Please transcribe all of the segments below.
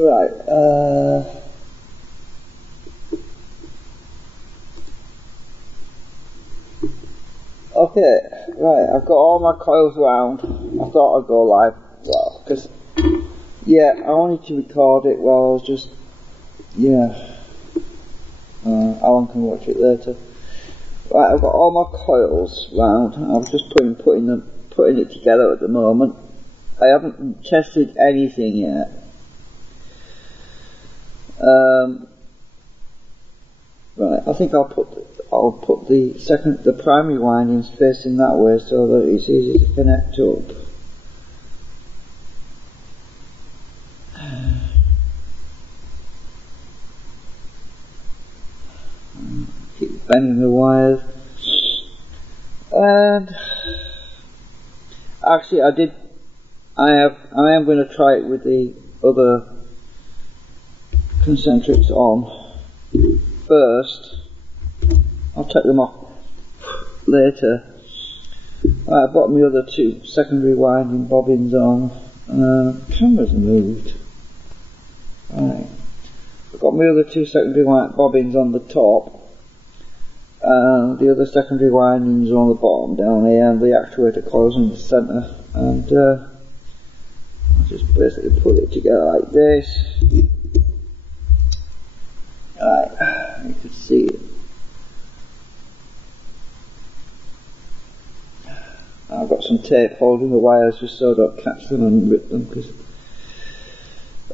Right, okay, right, I've got all my coils round. I thought I'd go live, well, because, yeah, I wanted to record it while I was just, Alan can watch it later. Right, I've got all my coils round. I'm just putting it together at the moment. I haven't tested anything yet. Right, I think I'll put the primary windings facing that way so that it's easy to connect up. Keep bending the wires. And actually I am going to try it with the other concentrics on first. I'll take them off later. Right, I've got my other two secondary winding bobbins on. Camera's moved. Right, I've got my other two secondary bobbins on the top. The other secondary windings are on the bottom down here, and the actuator coils in the centre. And I'll just basically put it together like this. Right, you can see it. I've got some tape holding the wires just so I don't catch them and rip them.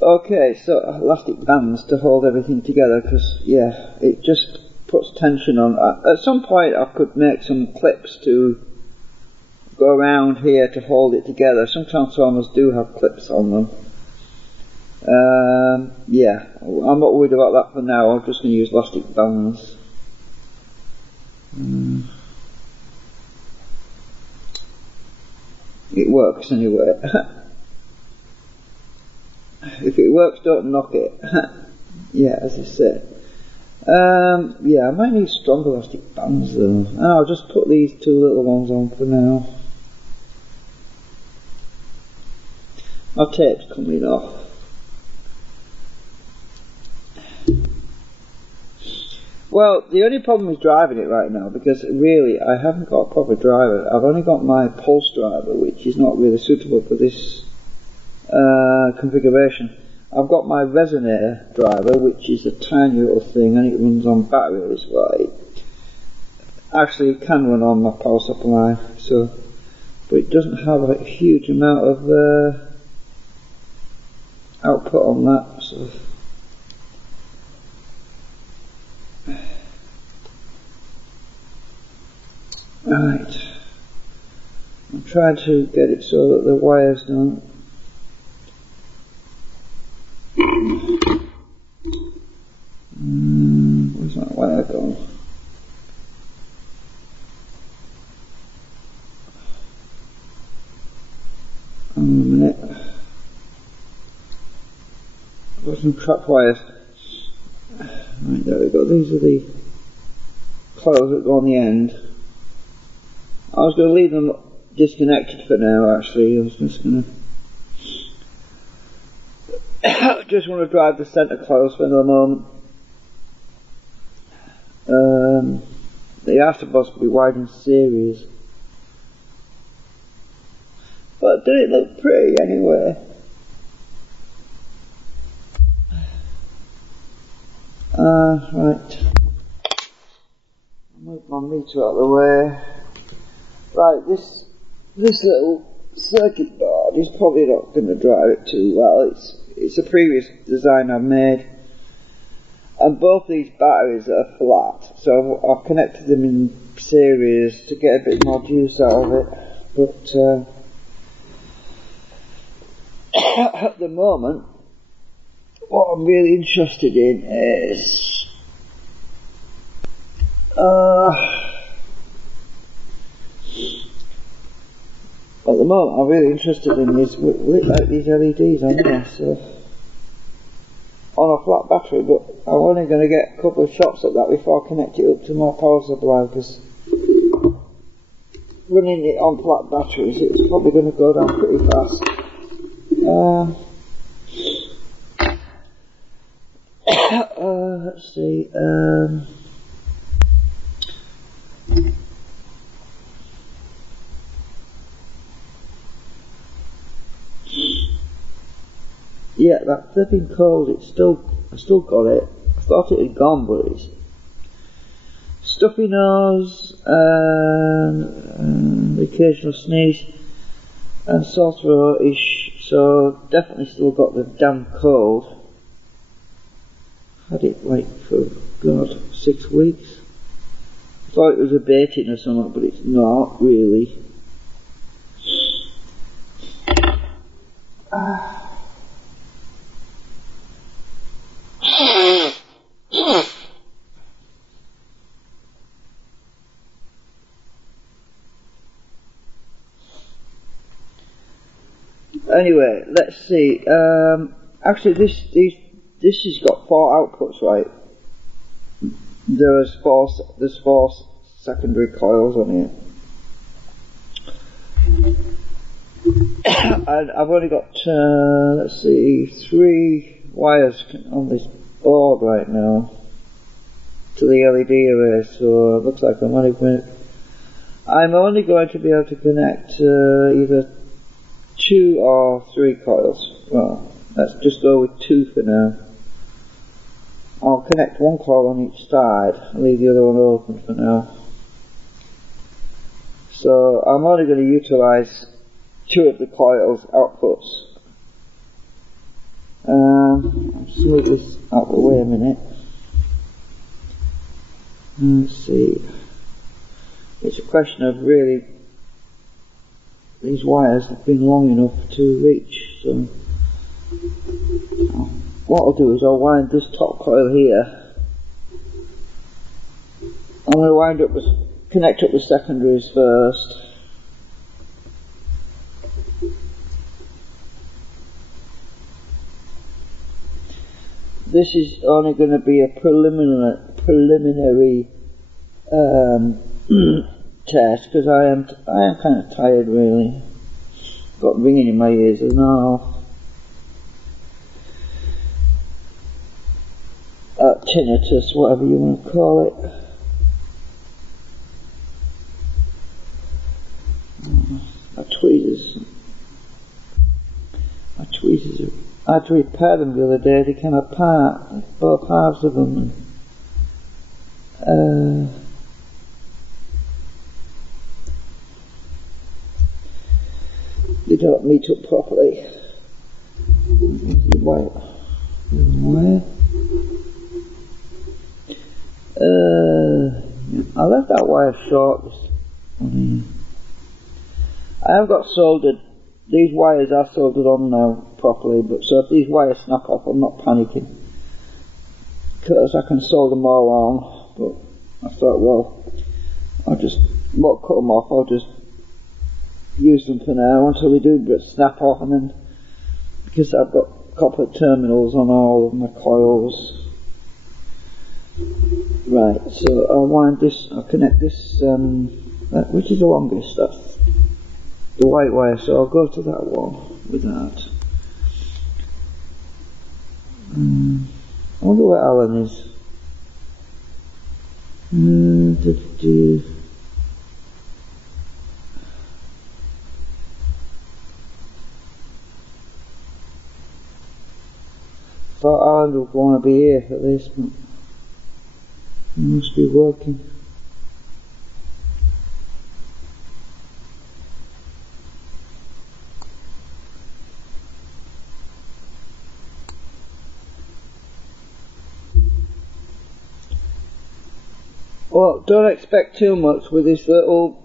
Okay, so elastic bands to hold everything together, because it just puts tension on. At some point I could make some clips to go around here to hold it together. Some transformers do have clips on them. I'm not worried about that for now. I'm just going to use elastic bands. It works anyway. If it works, don't knock it. As I said. I might need strong elastic bands though. I'll just put these two little ones on for now. My tape's coming off. Well, the only problem is driving it right now, because really I haven't got a proper driver. I've only got my pulse driver, which is not really suitable for this configuration. I've got my resonator driver, which is a tiny little thing, and it runs on batteries. Actually, it can run on my power supply, but it doesn't have a huge amount of output on that. Right, I'm trying to get it so that the wires don't. Where's that wire gone? Hang on a minute. I've got some trapped wires. Right, there we go. These are the coils that go on the end. I was going to leave them disconnected for now, actually. I was just going to just want to drive the centre coils for the moment. They are supposed to be wired in series, but did it look pretty anyway? Right. Move my meter out of the way. Right, this little circuit board is probably not going to drive it too well. It's a previous design I've made, and both these batteries are flat, so I've connected them in series to get a bit more juice out of it. But at the moment, what I'm really interested in is at the moment, I'm really interested in this, like these LEDs on there, so on a flat battery, but I'm only going to get a couple of shots at that before I connect it up to my power supply, because running it on flat batteries, it's probably going to go down pretty fast. Let's see. Yeah, that flipping cold, I still got it. I thought it had gone, but it's stuffy nose, and the occasional sneeze, and sore throat-ish, so definitely still got the damn cold. Had it like for, God, 6 weeks. I thought it was abating or something, but it's not really. Anyway, let's see. Actually, this has got 4 outputs, right? There's four secondary coils on here, and I've only got let's see, 3 wires on this board right now to the LED array. So it looks like I'm only going to be able to connect either 2 or 3 coils. Well, let's just go with 2 for now. I'll connect 1 coil on each side and leave the other one open for now. So I'm only going to utilise 2 of the coils outputs. I'll smooth this out of the way a minute. Let's see. It's a question of really, these wires have been long enough to reach, so what I'll do is I'll wind this top coil here. I'm going to connect up the secondaries first. This is only going to be a preliminary test, because I am kind of tired really. Got ringing in my ears and all. Tinnitus, whatever you want to call it. My tweezers, I had to repair them the other day. They came apart, both halves of them. They don't meet up properly. Wire. I left that wire short. I have got soldered. These wires are soldered on now properly, but so if these wires snap off, I'm not panicking, because I can solder them all on. But I thought, well, I won't cut them off. I'll just use them for now until they do snap off, and then, because I've got copper terminals on all of my coils. Right, so I'll wind this, I'll connect this, which is the longest, that's the white wire, so I'll go to that one with that. I wonder where Alan is. Thought Alan would want to be here for this, but he must be working. Well, don't expect too much with this little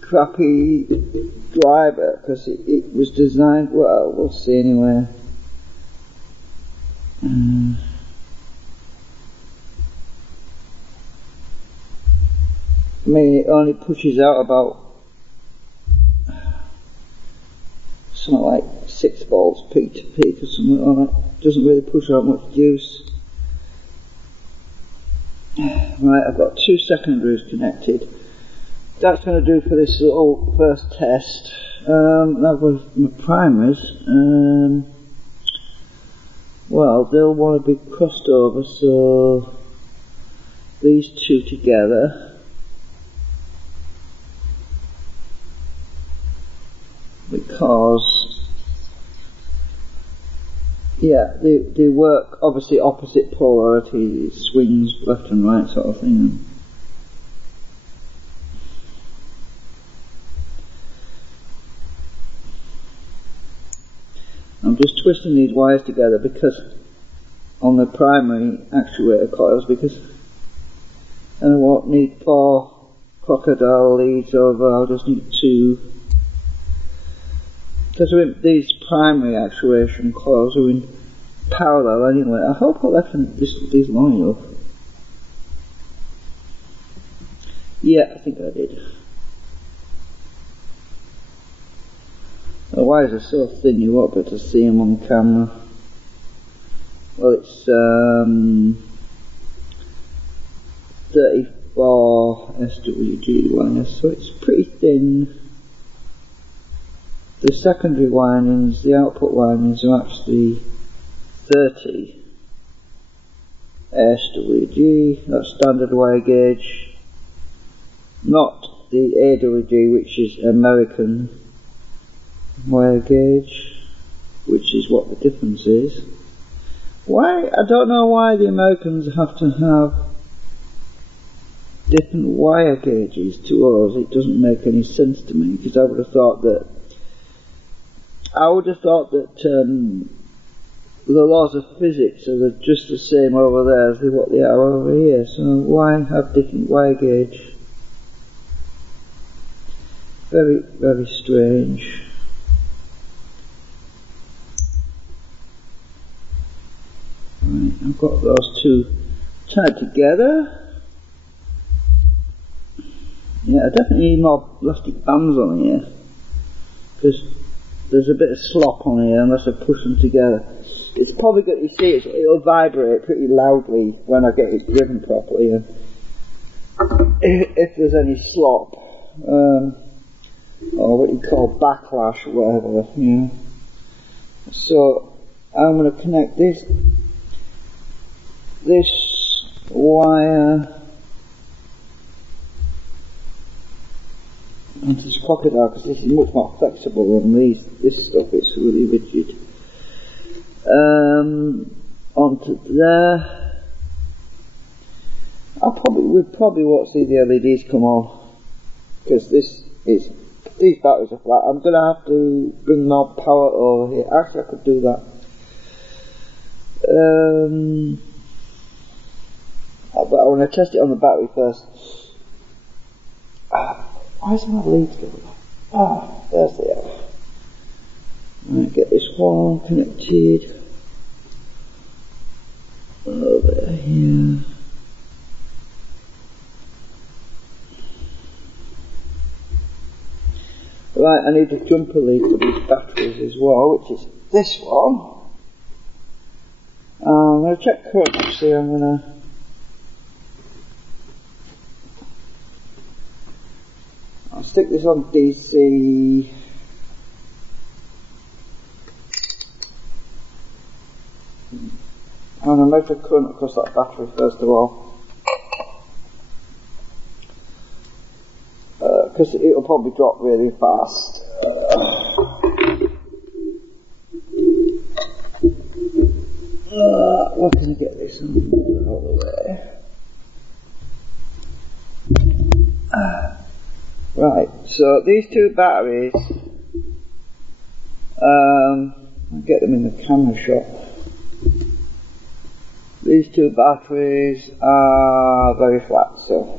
crappy driver, because it was designed, well, we'll see anyway. I mean, it only pushes out about something like 6 volts peak to peak or something like that. Doesn't really push out much juice. Right, I've got 2 secondaries connected. That's going to do for this little first test. That was my primers. well, they'll want to be crossed over, so these two together. Because, yeah, they work obviously opposite polarity, it swings left and right sort of thing. I'm just twisting these wires together because on the primary actuator coils, because I won't need 4 crocodile leads over, I'll just need 2. Because these primary actuation coils are in parallel anyway. I hope I left these long enough. Yeah, I think I did. The wires are so thin you won't be able to see them on camera. Well, it's 34 SWG wires, so it's pretty thin. The secondary windings, the output windings, are actually 30 SWG, that's standard wire gauge, not the AWG, which is American wire gauge, which is what the difference is. Why? I don't know why the Americans have to have different wire gauges to us. It doesn't make any sense to me, because I would have thought that the laws of physics are just the same over there as what they are over here, so why have different wire gauge? Very, very strange. Right, I've got those two tied together. Yeah, I definitely need more plastic bands on here, because there's a bit of slop on here unless I push them together. It's probably good, you see, it'll vibrate pretty loudly when I get it driven properly, and if there's any slop, or what you call backlash or whatever, you know. So I'm going to connect this wire onto this crocodile, because this is much more flexible than this stuff. It's really rigid. Onto there. We probably won't see the LEDs come on, because these batteries are flat. I'm going to have to bring more power over here. Actually, I could do that. But I want to test it on the battery first. Why is my leads going on? There's they are. Right, get this one connected over here. Right, I need a jumper lead for these batteries as well, which is this one. I'm going to check current actually. I'm going to I'll stick this on DC. I'm going to measure current across that battery first of all, because it'll probably drop really fast. Where can I get this out of the way? Right, so these two batteries, I'll get them in the camera shot. These two batteries are very flat, so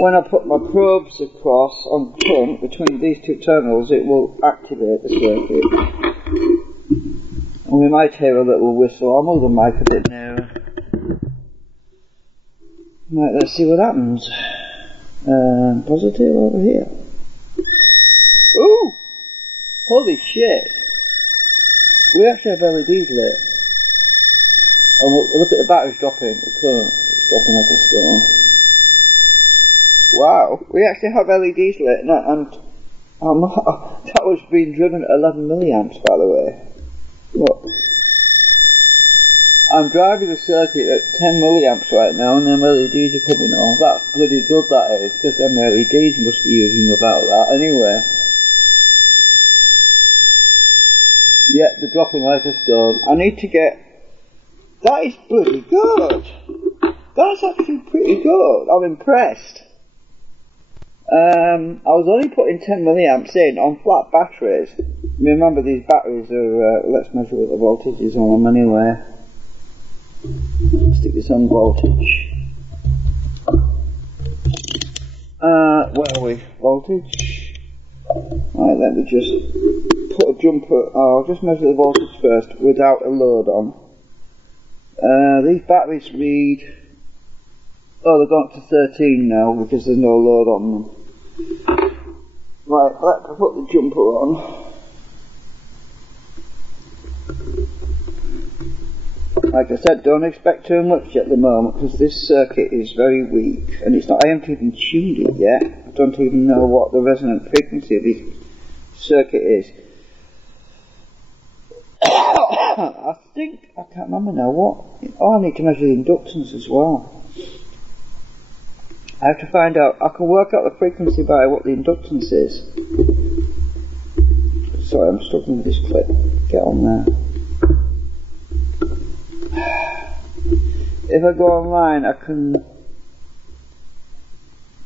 when I put my probes across on current between these two terminals, it will activate the circuit. And we might hear a little whistle. I'll move the mic a bit now. Right, let's see what happens. Positive over here. Ooh! Holy shit! We actually have LEDs lit. And look at the batteries dropping, the current. It's dropping like a stone. Wow! We actually have LEDs lit, and that was being driven at 11 milliamps, by the way. Look. I'm driving the circuit at 10 milliamps right now, and them LEDs are coming on. That's bloody good, that is, because them LEDs must be using about that anyway. Yeah, they're dropping like a stone. I need to get... That is bloody good! That's actually pretty good. I'm impressed. I was only putting 10 milliamps in on flat batteries. Remember, these batteries are... let's measure what the voltage is on them anyway. Stick this on voltage. Where are we? Voltage. Right, let me just put a jumper. Oh, I'll just measure the voltage first without a load on. These batteries read. Oh, they've gone up to 13 now because there's no load on them. Right, let's put the jumper on. Like I said, don't expect too much at the moment because this circuit is very weak and it's not. I haven't even tuned it yet. I don't even know what the resonant frequency of this circuit is. I think I can't remember now what. Oh, I need to measure the inductance as well. I have to find out. I can work out the frequency by what the inductance is. Sorry, I'm struggling with this clip. Get on there. If I go online, I can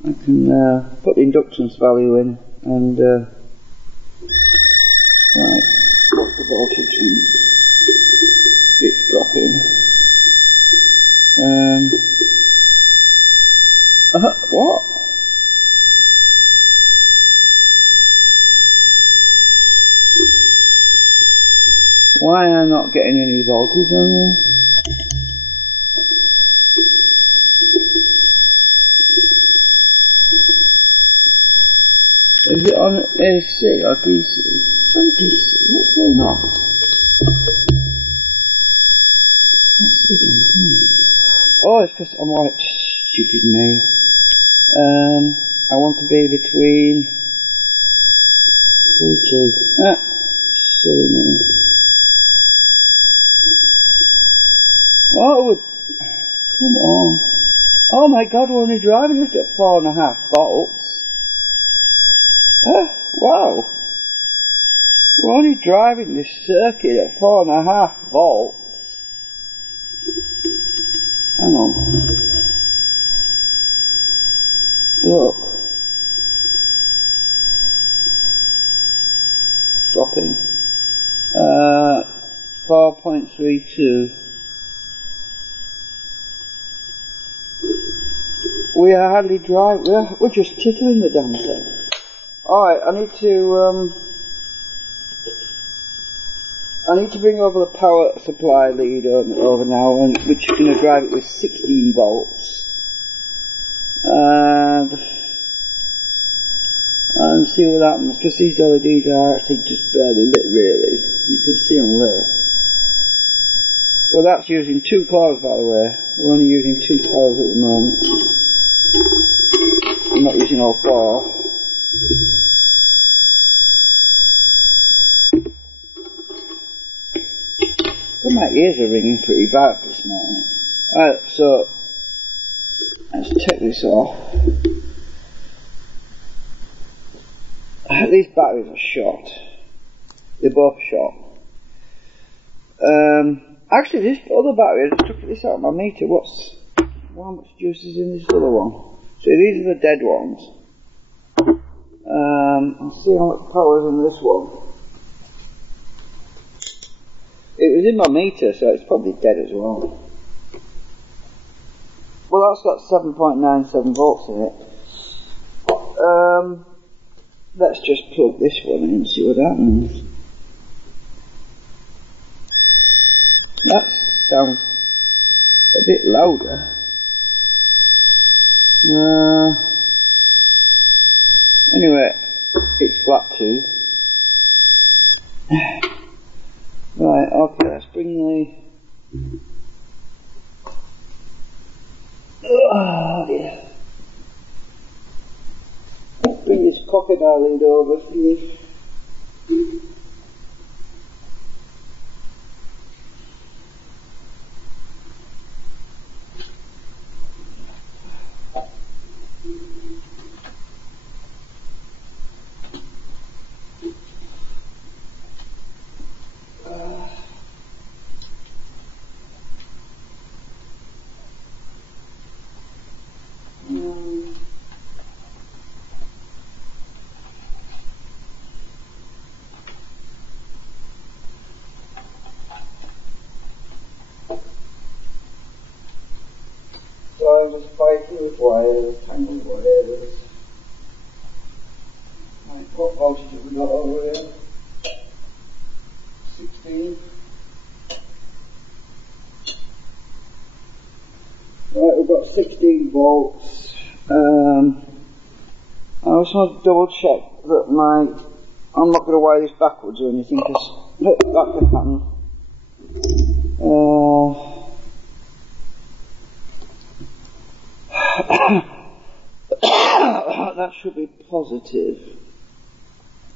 put the inductance value in and right, what's the voltage when it's dropping? What? Why am I not getting any voltage on there? Is it on AC or DC? It's on DC. What's going on? Can't see the damn thing. Oh, it's because I'm like, stupid me. I want to be between these two. Silly me. Oh, come on. Oh my God, we're only driving this at 4.5 volts. Wow. We're only driving this circuit at 4.5 volts. Hang on. Look. Dropping. 4.32. We are hardly driving. We're just tickling the damn thing. Alright, I need to bring over the power supply lead over now, and which is going to drive it with 16 volts. And see what happens, because these LEDs are actually just barely lit really. You can see them lit. Well, that's using 2 cores, by the way. We're only using 2 cores at the moment. I'm not using all 4. Well, my ears are ringing pretty bad this morning. Alright, so let's take this off. These batteries are shot. They're both shot. Actually, this other battery, I just took this out of my meter. How much juice is in this other one? So these are the dead ones. I'll see how much power is in this one. It was in my meter, so it's probably dead as well. Well, that's got 7.97 volts in it. Let's just plug this one in and see what happens. That sounds a bit louder. Anyway, it's flat too. Right, okay, let's bring the... Oh dear. Let's bring this crocodile lead over to this. with wires, tangled wires. Right, what voltage have we got over here? 16. Right, we've got 16 volts. I just want to double check that I'm not going to wire this backwards or anything, because that can happen. That should be positive.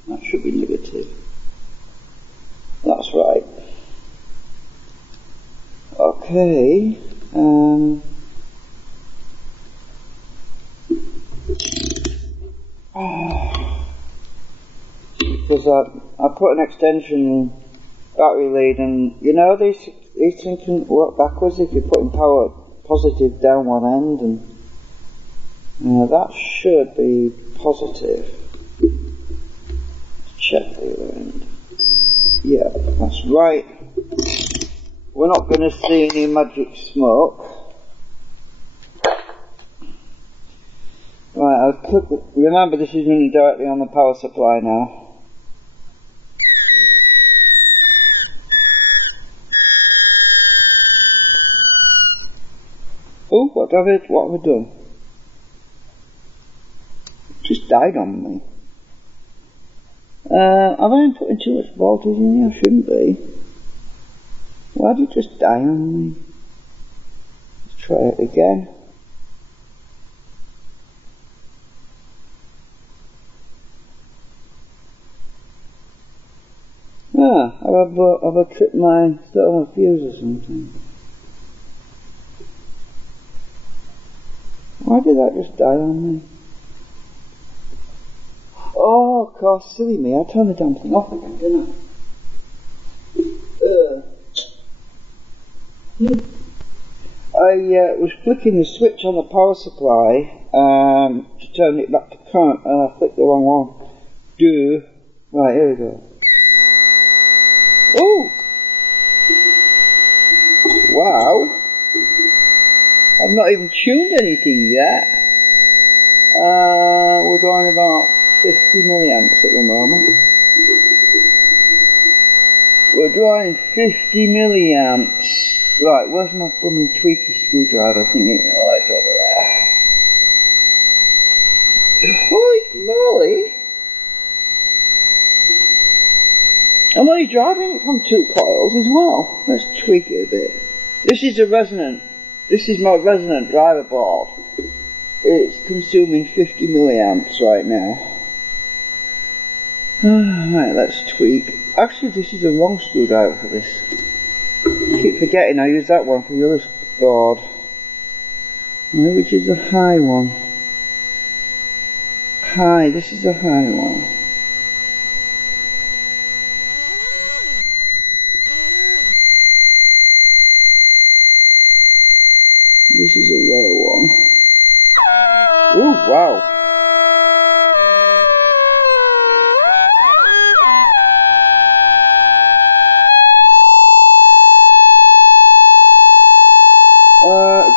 That should be negative. That's right. Okay. Because I put an extension battery lead, and you know these things can work backwards if you're putting power positive down one end, and that should be positive. Let's check the other end. Yeah, that's right. We're not going to see any magic smoke. Right, I'll click. Remember, this is running directly on the power supply now. Oh, what have we done? It just died on me. Have I been putting too much voltage in here? I shouldn't be. Why did it just die on me? Let's try it again. Have I tripped my thermal fuse or something? Why did that just die on me? Oh, of course, silly me, I turned the damn thing off again, didn't I? I was flicking the switch on the power supply to turn it back to current, and I flicked the wrong one. Right, here we go. Oh! Wow! I've not even tuned anything yet. We're going about 50 milliamps at the moment. We're drawing 50 milliamps. Right, where's my blooming tweaky screwdriver thingy? Oh, it's over there. Holy moly! I'm only driving it from 2 coils as well. Let's tweak it a bit. This is my resonant driver board. It's consuming 50 milliamps right now. Right, let's tweak. Actually, this is the wrong screwdriver for this. I keep forgetting I use that one for the other board. Right, which is the high one? This is the high one. This is a low one. Ooh, wow.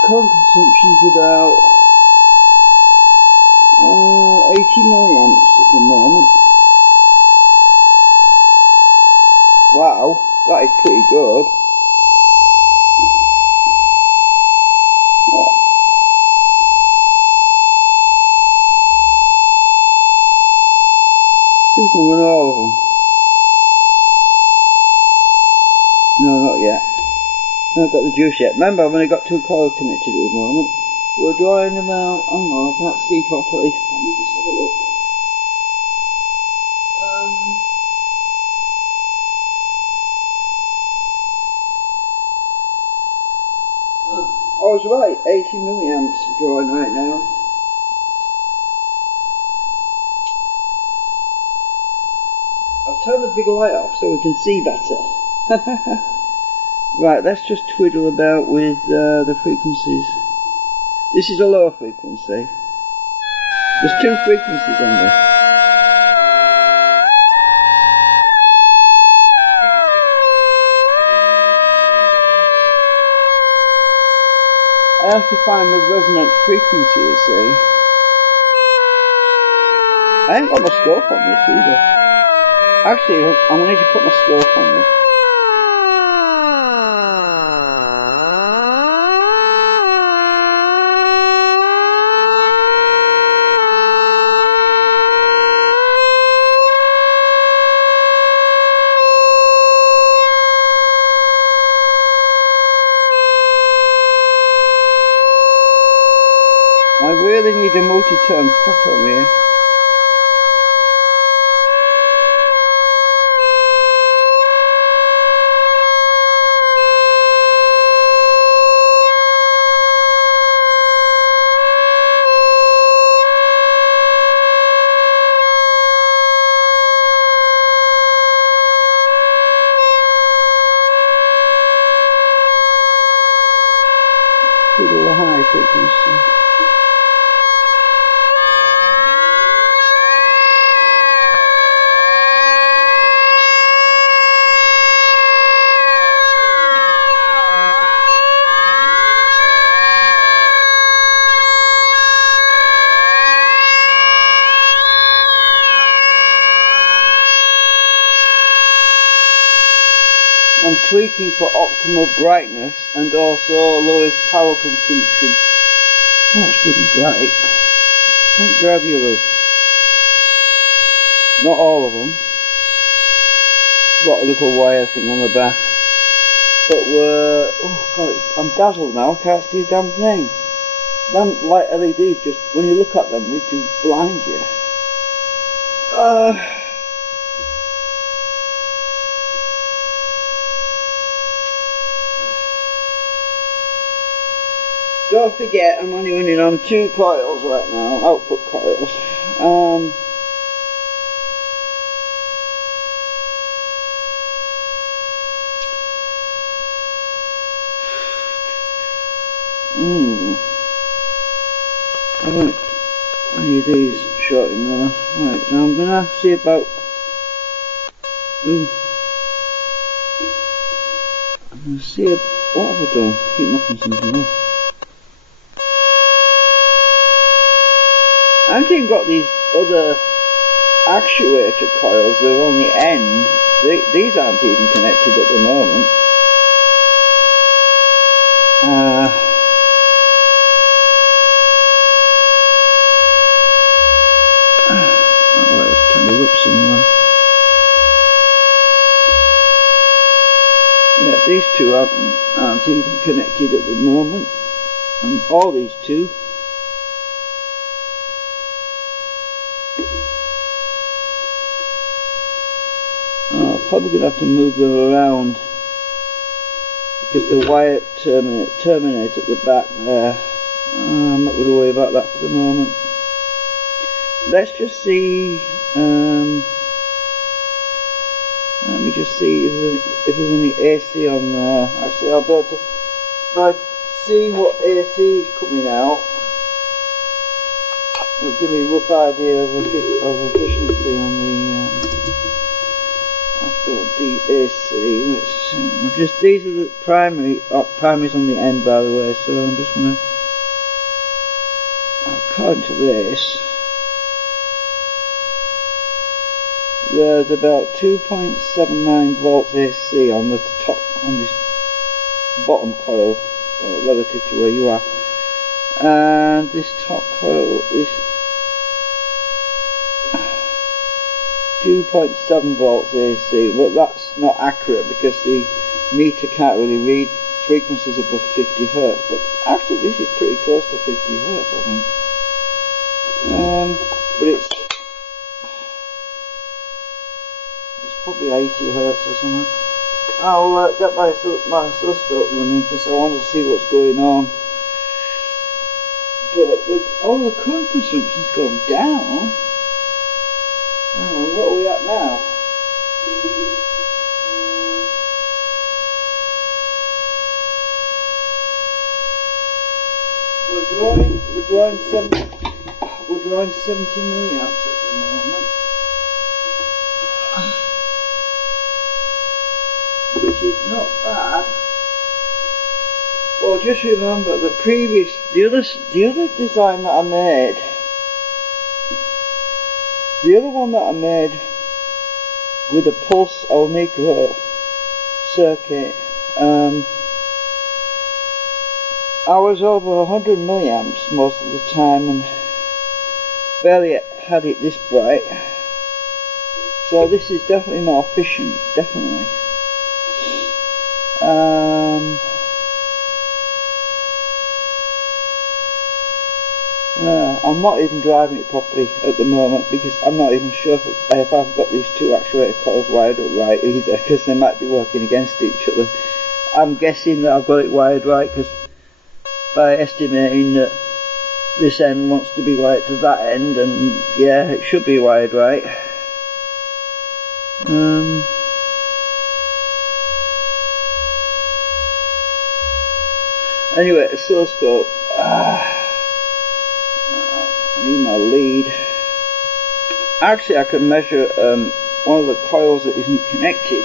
Current consumption's about 80 milliamps at the moment. Wow, that is pretty good. See if I can run all of them. No, not yet. I haven't got the juice yet. Remember, I've only got 2 coils connected at the moment. We're drawing them out. Oh no, I can't see properly. Let me just have a look. I was right, 80 milliamps drawing right now. I've turned the big light off so we can see better. Right, let's just twiddle about with the frequencies. This is a lower frequency. There's 2 frequencies on this. I have to find the resonant frequency, you see. I ain't got my scope on this either. Actually, I'm going to need to put my scope on this. I really need a multi-tone pot on here. Put all the high frequency. I'm tweaking for optimal brightness and also lowest power consumption. Oh, that's bloody great. Don't grab yours. Not all of them. Got a little wire thing on the back. But we're... oh god, I'm dazzled now, I can't see a damn thing. Them light LEDs just, when you look at them, they do blind you. Don't forget, I'm only running on 2 coils right now, output coils. I want any of these short in there. Right, so I'm gonna see about... ooh. I'm gonna see what have I done? I keep knocking something off. I haven't even got these other actuator coils that are on the end. These aren't even connected at the moment. Let's turn it up somewhere. Yeah, these two aren't even connected at the moment. And all these two. Probably going to have to move them around because the wire terminates at the back there. I'm not going to worry about that for the moment. Let's just see. Let me just see if there's any AC on there. Actually, I'll be able to. If I see what AC is coming out, it'll give me a rough idea of efficiency on the. I've got DAC. Just these are the primaries on the end, by the way. So I'm just gonna, according to this, there's about 2.79 volts AC on the top, on this bottom coil, relative to where you are, and this top coil is 2.7 volts AC, but that's not accurate because the meter can't really read frequencies above 50 Hz, but actually this is pretty close to 50 Hz, I think. But it's probably 80 Hz or something. I'll get my oscilloscope running because I want to see what's going on. But look, the current consumption's gone down. What are we at now? We're drawing 70 milliamps at the moment, which is not bad. Well, just remember the other design that I made, the other one that I made with a pulse Alnico circuit, I was over 100 milliamps most of the time and barely had it this bright. So this is definitely more efficient, definitely. I'm not even driving it properly at the moment because I'm not even sure if I've got these two actuator coils wired up right either, because they might be working against each other. I'm guessing that I've got it wired right because by estimating that this end wants to be wired to that end, and yeah, it should be wired right. Anyway, oscilloscope. I need my lead. Actually, I can measure one of the coils that isn't connected.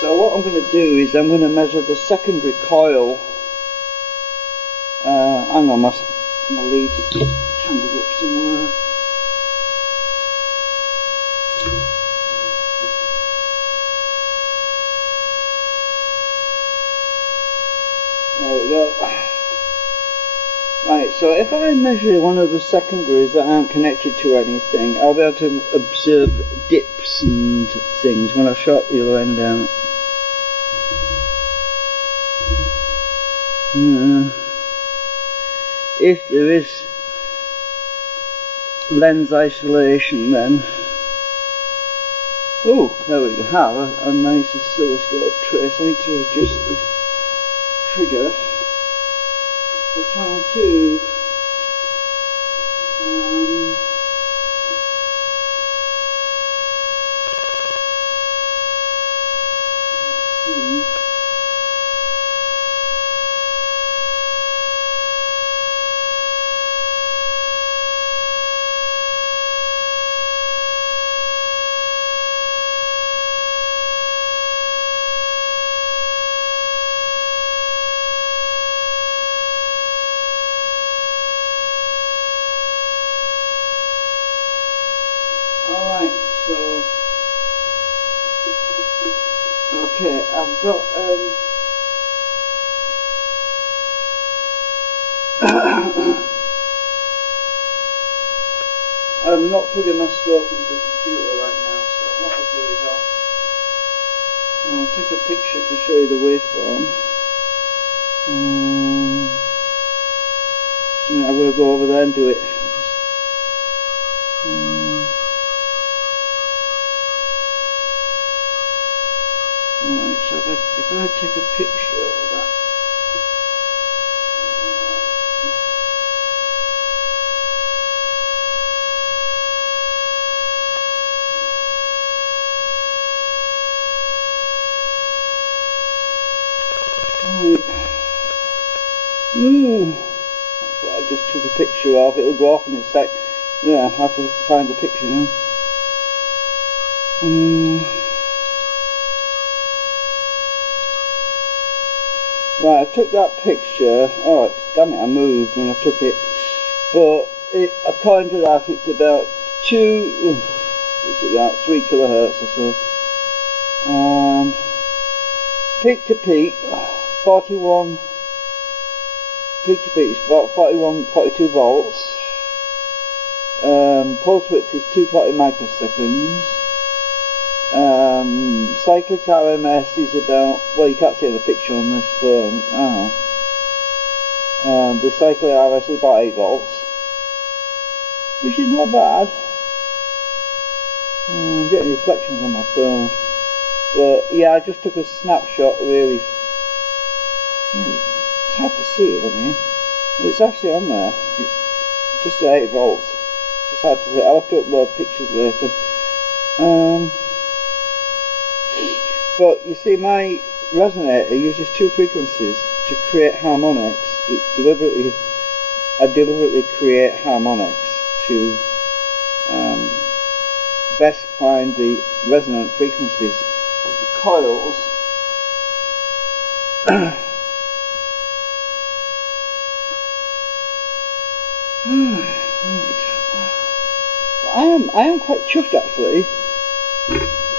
So what I'm going to do is I'm going to measure the secondary coil. Hang on, my lead's tangled up somewhere. There we go. Right, so if I measure one of the secondaries that aren't connected to anything, I'll be able to observe dips and things when I short the other end out. If there is lens isolation, then there we have a nice oscilloscope trace. I need to adjust this trigger for channel 2. Alright, so okay, I've got I'm not plugging my scope into the computer right now, so what I'll do is I'll take a picture to show you the waveform. I'm going to go over there and do it. Alright, so if I take a picture of that. That's what I just took a picture of. It'll go off in a sec. Yeah, I have to find the picture now. Right, I took that picture. Oh, damn it, I moved when I took it. But according to that, it's about 3 kilohertz or so. And peak to peak, 41. Peak to peak is about 42 volts. Pulse width is 240 microseconds. Cyclic RMS is about, well, you can't see the picture on this phone. The cyclic RMS is about 8 volts, which is not bad. I'm getting reflections on my phone. But yeah, I just took a snapshot, really. It's hard to see it on here. Well, it's actually on there. It's just at 8 volts. Just hard to see. I'll have to upload pictures later. But you see, my resonator uses 2 frequencies to create harmonics. I deliberately create harmonics to best find the resonant frequencies of the coils. I am quite chuffed actually.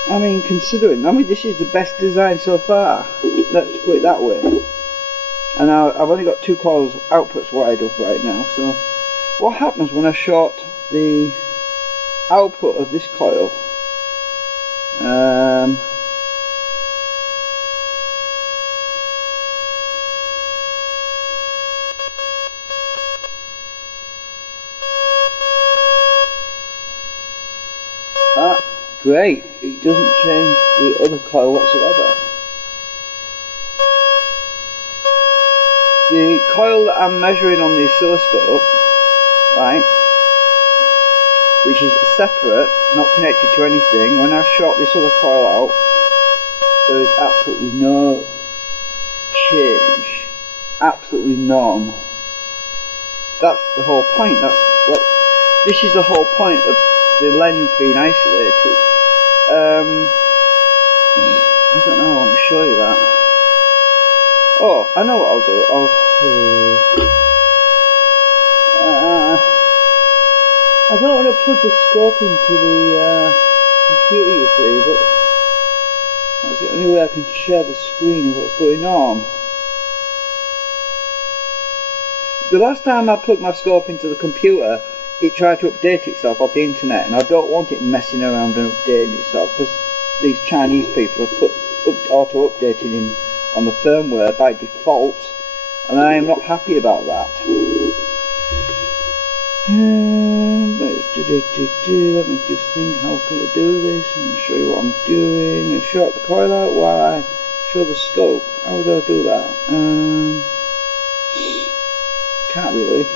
I mean, considering, this is the best design so far. Let's put it that way. And I've only got 2 coils outputs wired up right now, so what happens when I short the output of this coil? Great, it doesn't change the other coil whatsoever. The coil that I'm measuring on the oscilloscope, right, which is separate, not connected to anything, when I short this other coil out, there is absolutely no change. Absolutely none. That's the whole point. This is the whole point of the lens being isolated. I don't know, I want to show you that. Oh, I know what I'll do. I don't want to plug the scope into the computer, you see, but that's the only way I can share the screen of what's going on. The last time I plugged my scope into the computer, it tried to update itself off the internet, and I don't want it messing around and updating itself, because these Chinese people have put auto-updating in on the firmware by default, and I am not happy about that. Let me just think, how can I do this? Let me show you what I'm doing. I short the coil out while I show the scope. How would I do that? Can't really.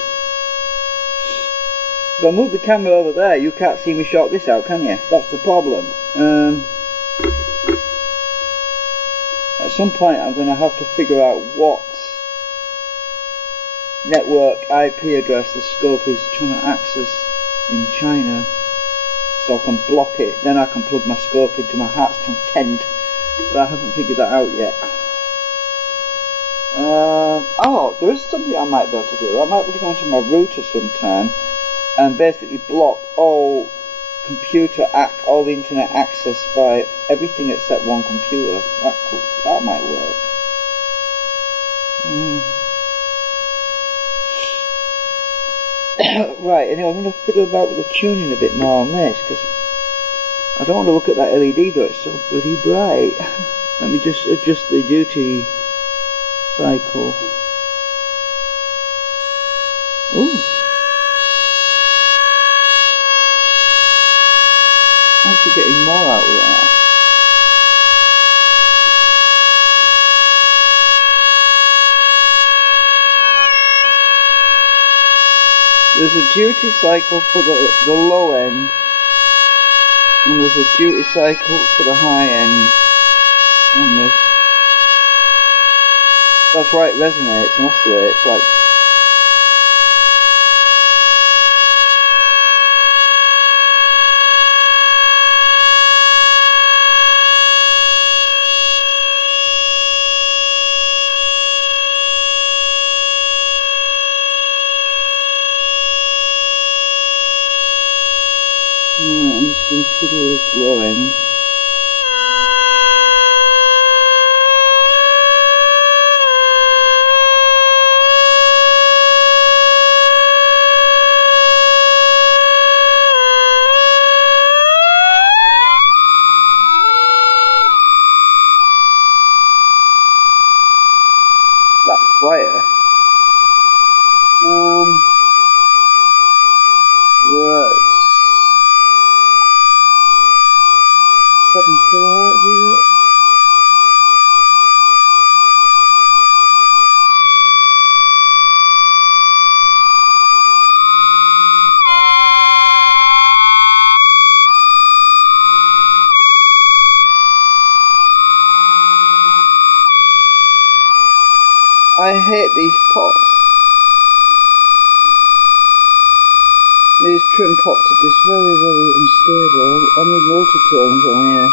If I move the camera over there, you can't see me short this out, can you? That's the problem. At some point I'm going to have to figure out what network IP address the scope is trying to access in China, so I can block it. Then I can plug my scope into my heart's content, but I haven't figured that out yet. Oh, there is something I might be able to do. I might be going to my router sometime and basically block all all the internet access by everything except one computer. That might work. Right, anyway, I'm going to fiddle about with the tuning a bit more on this, because I don't want to look at that LED though, it's so bloody bright. Let me just adjust the duty cycle. Ooh. I'm actually getting more out of that. There's a duty cycle for the low end, and there's a duty cycle for the high end on this. That's why it resonates and oscillates like. Right, I'm just going to twiddle this low end. That's quieter. Works. 7 kilohertz, is it? I hate these pots. These trim pots are just very, very unstable. I need multi-tones on here.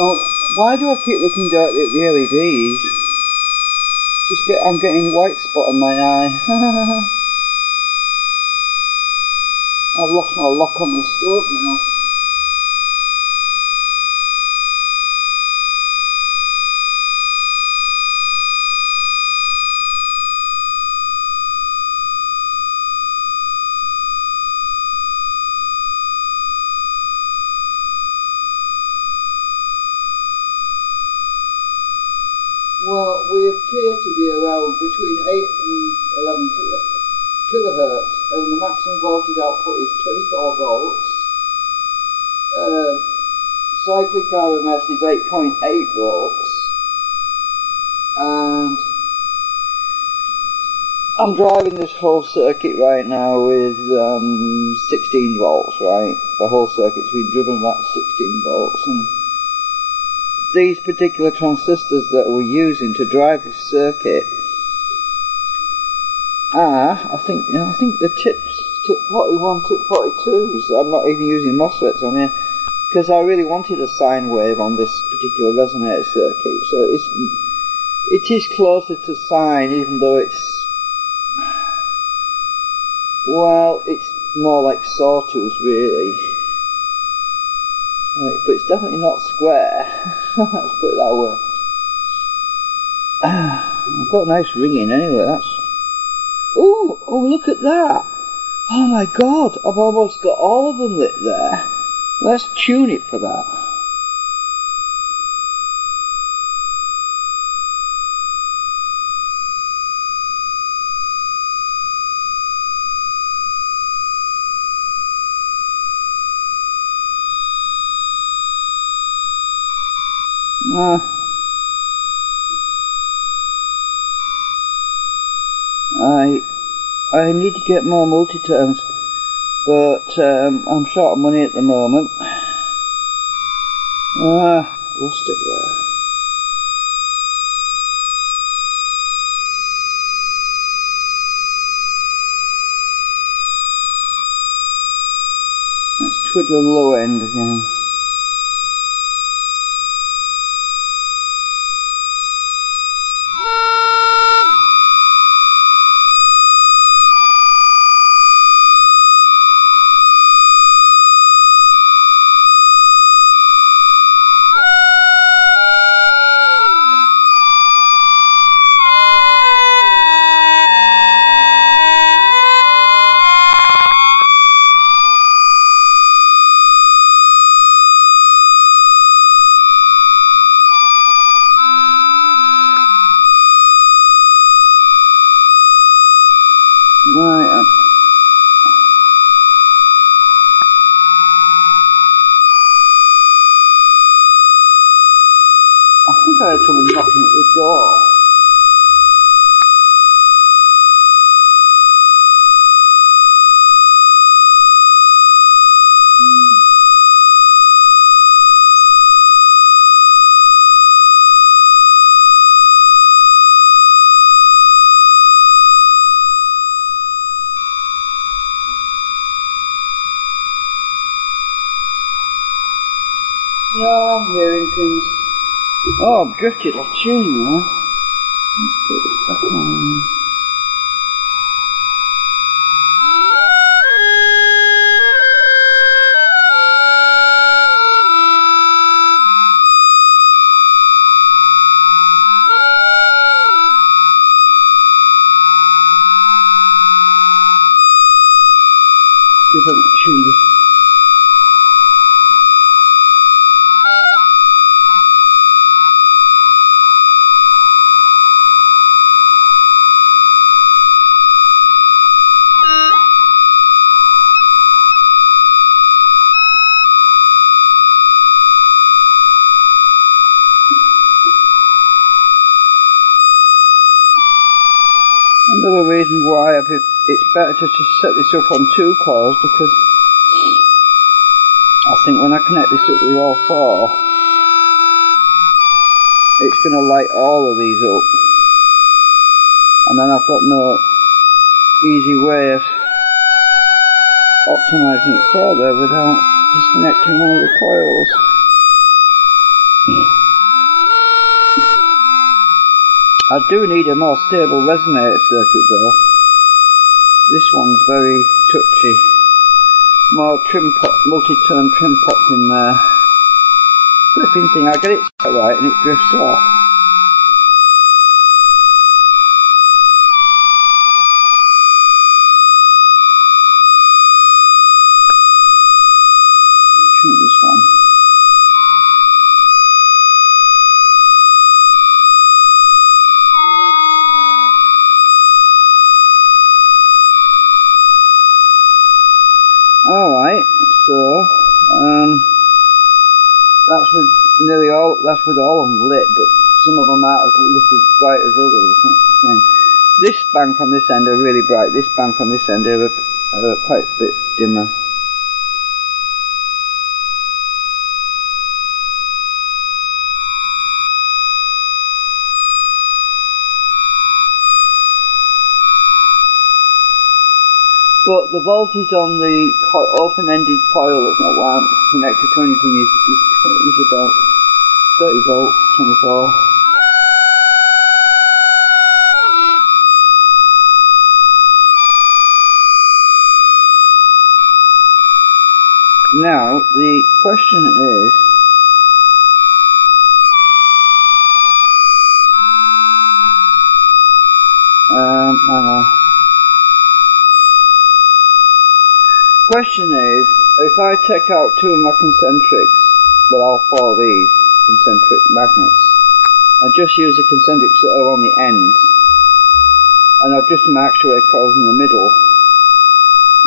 Oh, why do I keep looking directly at the LEDs? I'm getting white spot on my eye. I've lost my lock on the scope now. Well, we appear to be around between 8 and 11 kilohertz, and the maximum voltage output is 24 volts. Cyclic RMS is 8.8 volts, and I'm driving this whole circuit right now with 16 volts, right? The whole circuit's been driven about 16 volts, and these particular transistors that we're using to drive this circuit are, I think the tip 41, tip 42s. I'm not even using MOSFETs on here, because I really wanted a sine wave on this particular resonator circuit, so it is closer to sine, even though it's more like sawtooth, really. But it's definitely not square. Let's put it that way. I've got a nice ringing anyway. Oh, look at that! Oh my God, I've almost got all of them lit there. Let's tune it for that. I need to get more multi-tones, but I'm short of money at the moment. We'll stick there. Let's twiddle the low end again. Right. I think I had someone knocking at the door. No, I'm hearing things. Oh, I've drifted off tune now. Let's put this back on. See if I can tune this. another reason why it's better to just set this up on 2 coils, because I think when I connect this up with all 4, it's going to light all of these up, and then I've got no easy way of optimizing it further without disconnecting one of the coils. I do need a more stable resonator circuit though. This one's very touchy. More multi-tone trim pots in there. Flipping thing, I get it set right and it drifts off. Tune this one. Alright, so that's with nearly all. That's with all of them lit, but some of them aren't as bright as others. That's the thing. This bank on this end are really bright. This bank on this end are quite a bit dimmer. But the voltage on the open-ended coil that's not wound connected to anything is about 30 volts, 24. Now, the question is, hang on. Question is, if I take out 2 of my concentrics, well, all 4 of these concentric magnets, and just use the concentrics that are on the ends, and I've just my actuator coils in the middle,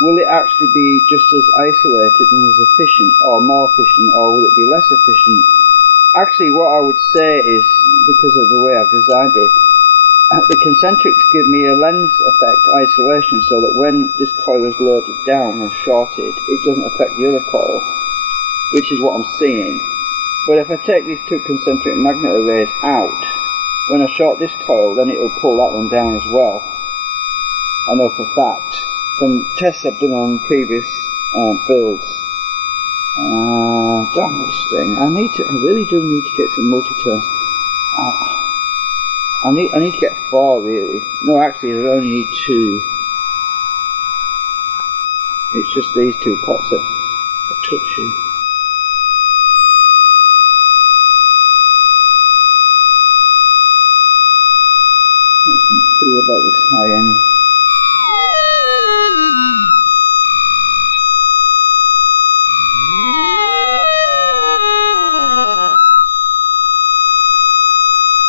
will it actually be just as isolated and as efficient, or more efficient, or will it be less efficient? Actually, what I would say is, because of the way I've designed it, the concentrics give me a lens effect isolation, so that when this coil is loaded down and shorted, it doesn't affect the other coil, which is what I'm seeing. But if I take these 2 concentric magnet arrays out, when I short this coil, then it will pull that one down as well. I know for a fact, from tests I've done on previous builds. Damn this thing. I really do need to get some multi-tones. I need to get 4 really. No, actually I only need 2. It's just these 2 pots that are touchy. Let's feel about this high end.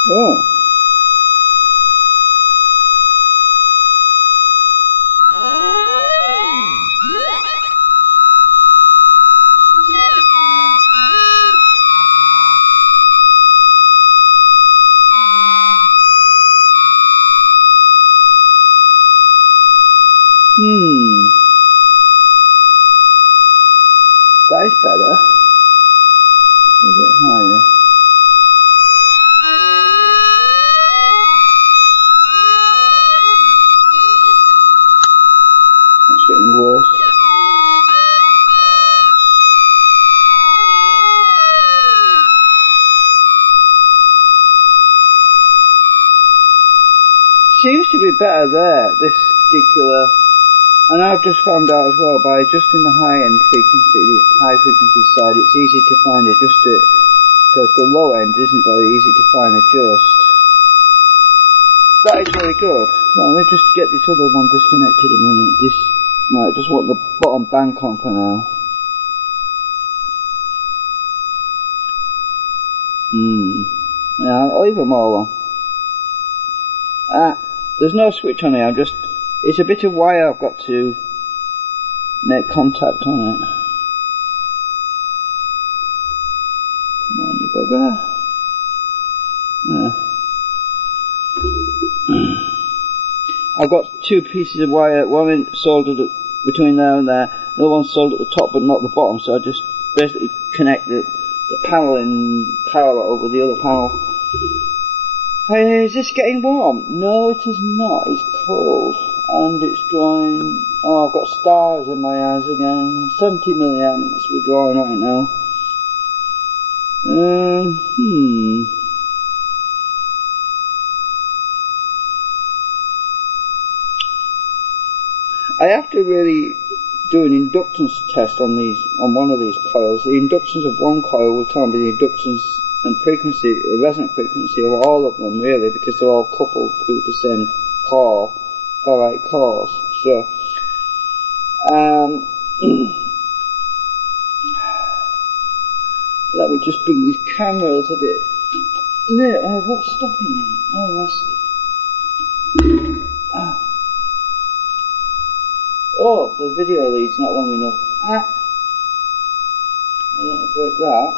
Oh. That is better. A bit higher. It's getting worse. Seems to be better there, this particular. And I've just found out as well, by adjusting the high end frequency, the high frequency side, it's easy to find adjust it, because the low end isn't very easy to find adjust. That is very good. Now let me just get this other one disconnected a minute. Might just want the bottom bank on for now. Yeah, I'll leave them all on. There's no switch on here, it's a bit of wire I've got to make contact on it. Come on, you bugger. Yeah. I've got two pieces of wire, one soldered between there and there, the other one soldered at the top but not the bottom, so I just basically connect the panel in parallel with the other panel. Hey, is this getting warm? No, it is not. It's cold. And it's drawing... Oh, I've got stars in my eyes again. 70 milliamps we're drawing right now. I have to really do an inductance test on one of these coils. The inductance of one coil will tell me the inductance and frequency, the resonant frequency of all of them, really, because they're all coupled through the same core, ferrite cores. So, let me just bring the camera a little bit near. Oh, what's stopping it? Oh, I see. Oh, the video lead's not long enough. I don't want to break that.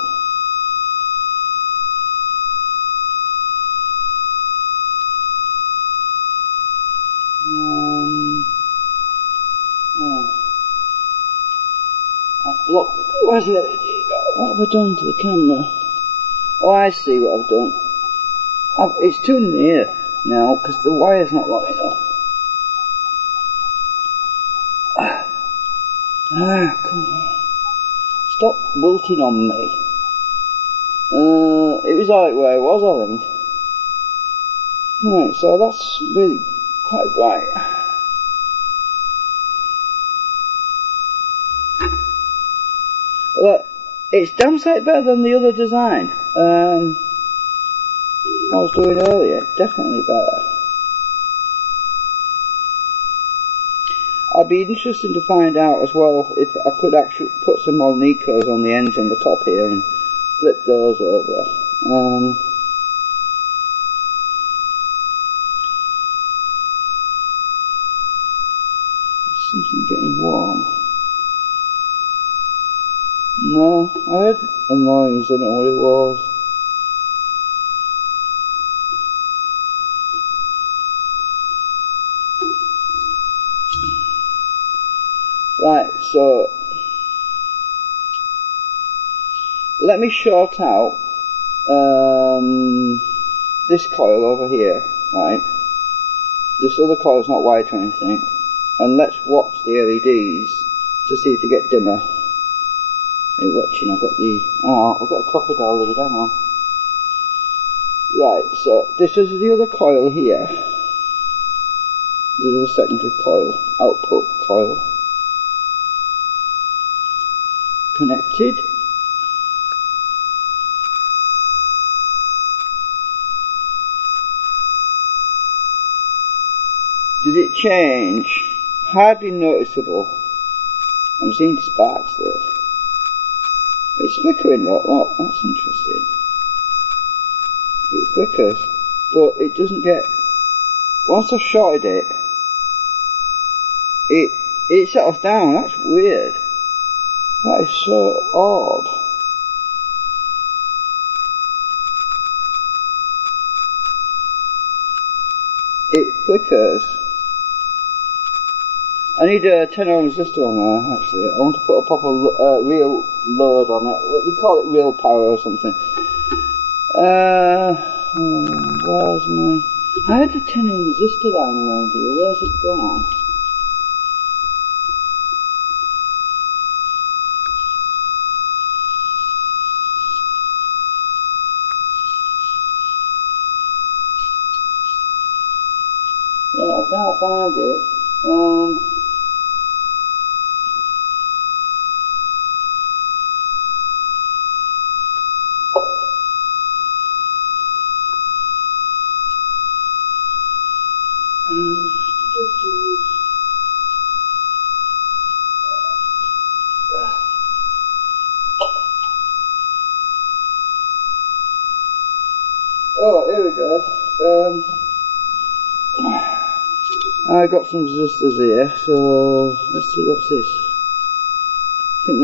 I've blocked. What have I done to the camera? Oh, I see what I've done. It's too near now because the wire's not long enough. Come on. Stop wilting on me. It was alright where it was, I think. Right, so that's really quite bright. Look, it's damn sight better than the other design I was doing earlier. Definitely better. I'd be interested to find out as well if I could actually put some more Nicos on the ends on the top here and flip those over. There's something getting warm. No, I heard a noise, I don't know what it was. Right, so let me short out this coil over here, right? This other coil is not wired or anything, and let's watch the LEDs to see if they get dimmer. Are you watching? I've got a crocodile lead, hang on. Right, so this is the other coil here. This is a secondary coil, output coil. Connected. Did it change? Hardly noticeable. I'm seeing sparks though. It's flickering, look, that's interesting. It flickers, but it doesn't get... Once I've shorted it settles down. That's weird. That is so odd. It flickers. I need a 10 ohm resistor on there, actually. I want to put a proper real load on it. We call it real power or something. Where's my... I had a 10 ohm resistor lying around here. Where's it gone? Well, I can't find it. Oh, here we go. I got some resistors here, so let's see what's this. I think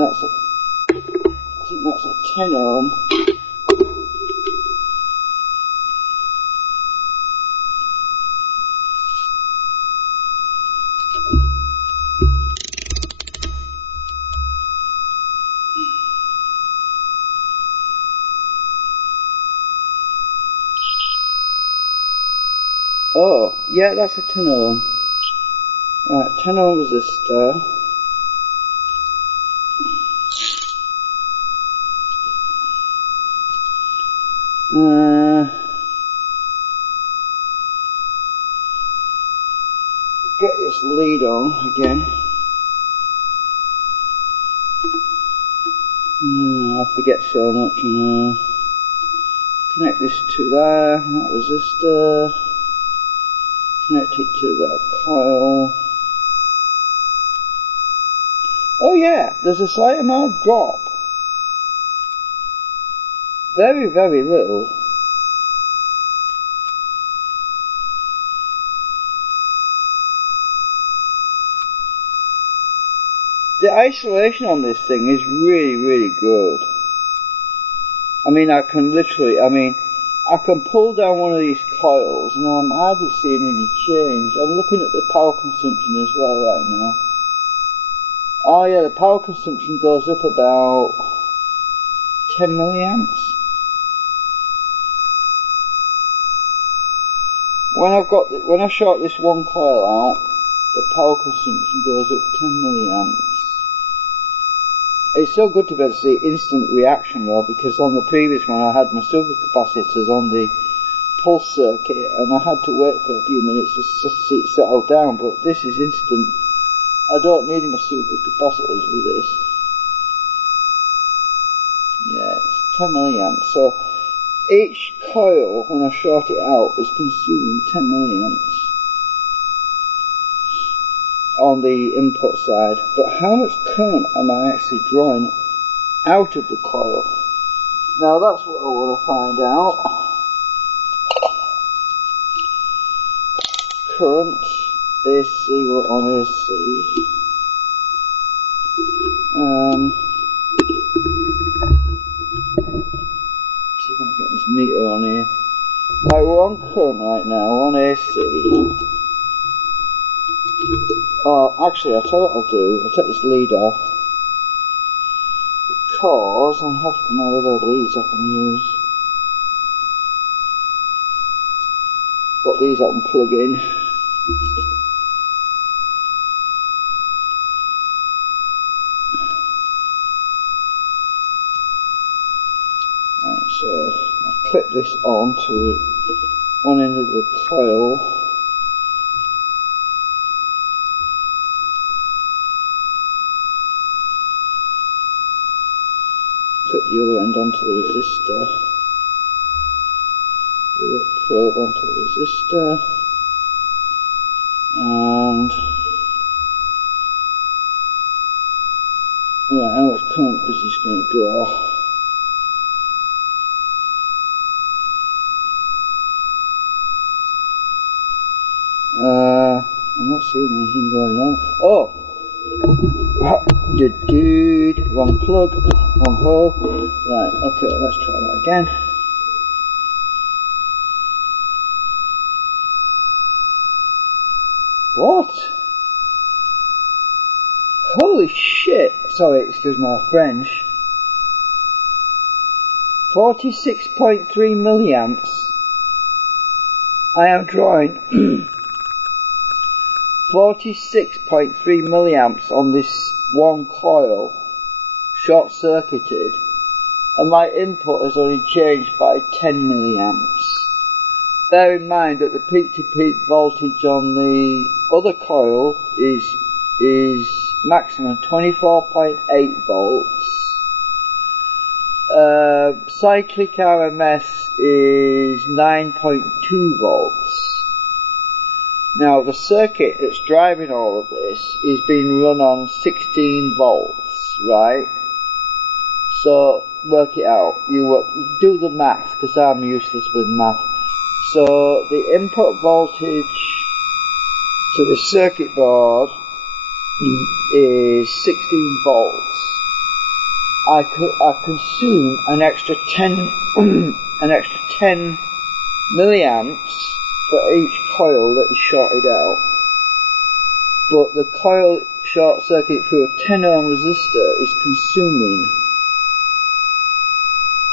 that's a 10 ohm. Yeah, that's a 10 ohm. Right, 10 ohm resistor. Get this lead on again. I forget so much, you know. Connect this to there, that resistor. Connect it to that coil. Oh yeah, there's a slight amount of drop. Very, very little. The isolation on this thing is really, really good. I mean, I can pull down one of these coils and I'm hardly seeing any change. I'm looking at the power consumption as well right now. Oh yeah, the power consumption goes up about 10 milliamps. When I short this one coil out, the power consumption goes up 10 milliamps. It's so good to be able to see instant reaction though, because on the previous one I had my supercapacitors on the pulse circuit and I had to wait for a few minutes to see it settle down, but this is instant. I don't need my supercapacitors with this. Yeah, it's 10 milliamps. So each coil, when I short it out, is consuming 10 milliamps on the input side. But how much current am I actually drawing out of the coil? Now that's what I want to find out. Current, AC, we're on AC. See if I can get this meter on here. Right, we're on current right now, on AC. Oh, actually, I'll tell you what I'll do. I'll take this lead off, because I have my other leads I can use. Got these I can plug in. Right, so I'll clip this on to one end of the coil. Clip the other end onto the resistor. Do the probe onto the resistor. And right, how much current is this going to draw? I'm not seeing anything going on. Oh! Wrong plug, wrong hole. Right, okay, let's try that again. What? Holy shit! Sorry, excuse my French. 46.3 milliamps. I am drawing 46.3 milliamps on this one coil, short circuited, and my input has only changed by 10 milliamps. Bear in mind that the peak to peak voltage on the other coil is maximum 24.8 volts. Cyclic RMS is 9.2 volts. Now the circuit that's driving all of this is being run on 16 volts, right? So work it out. Do the math, because I'm useless with math. So the input voltage to the circuit board is 16 volts. I consume an extra 10 milliamps for each coil that is shorted out. But the coil short circuit through a 10 ohm resistor is consuming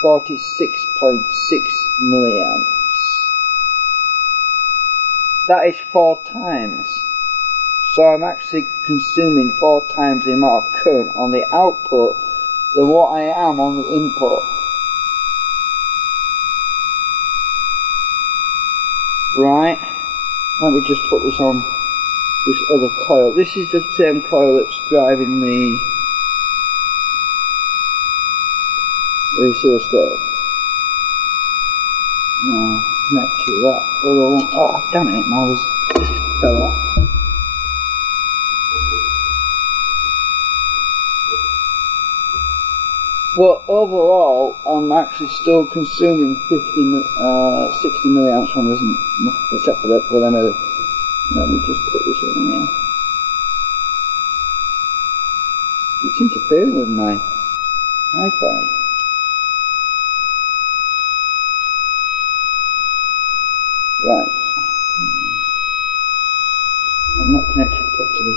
46.6 milliamps. that is 4 times. So I'm actually consuming 4 times the amount of current on the output than what I am on the input. Right, let me just put this on this other coil. This is the same coil that's driving the oscilloscope. Connect to that other one. Oh, damn it, mouse fell off. But overall, I'm actually still consuming 60 milliamps from this, except for that. Let me just put this in here. It's interfering with my Wi-Fi. Right. I'm not connected properly.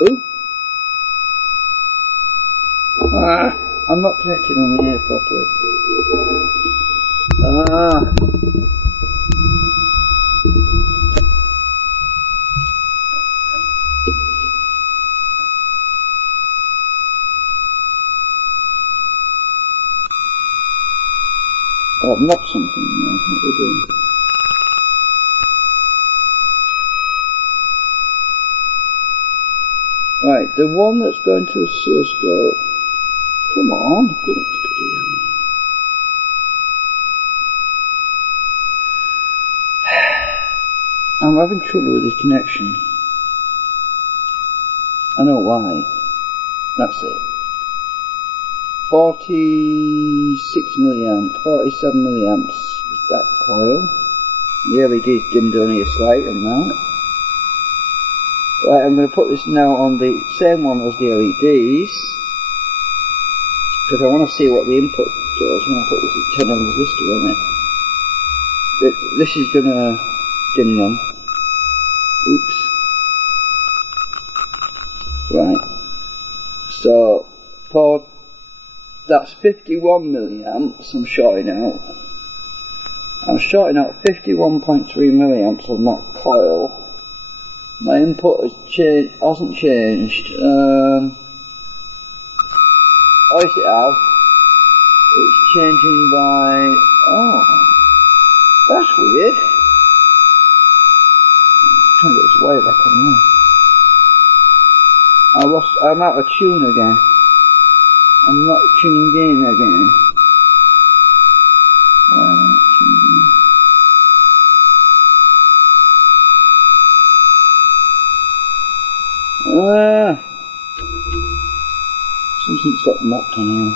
Ooh. I'm not connected on the air properly. Oh, I've knocked something now. What are we doing? Right, the one that's going to the oscilloscope. Come on, good. I'm having trouble with the connection. I know why. That's it. 46 milliamps, 47 milliamps is that coil. The LED's dimmed only a slight amount. Right, I'm going to put this now on the same one as the LEDs, because I want to see what the input does. I'm going to put this at 10 ohm resistor on it. This is going to dim them. Oops. Right. So, that's 51 milliamps I'm shorting out. I'm shorting out 51.3 milliamps on that coil. My input hasn't changed. Oh, yes it has. It's changing by... Oh, that's weird. I'm trying to get this wire back on here. I'm out of tune again. I'm not tuned in again. Why am I not tuned in? Something's got knocked on here.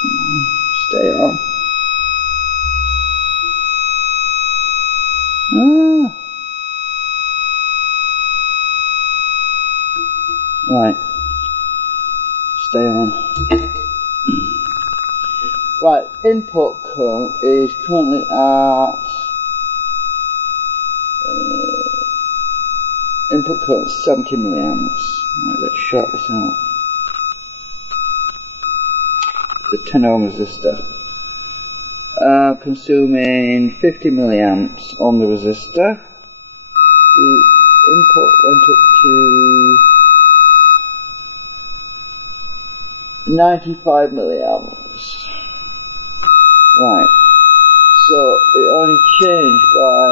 Come on, stay on. Right. Stay on. Right, input current is currently at input current 70 milliamps. Right, let's short this out. It's a 10 ohm resistor. Consuming 50 milliamps on the resistor. The input went up to 95 milliamps. Right, so it only changed by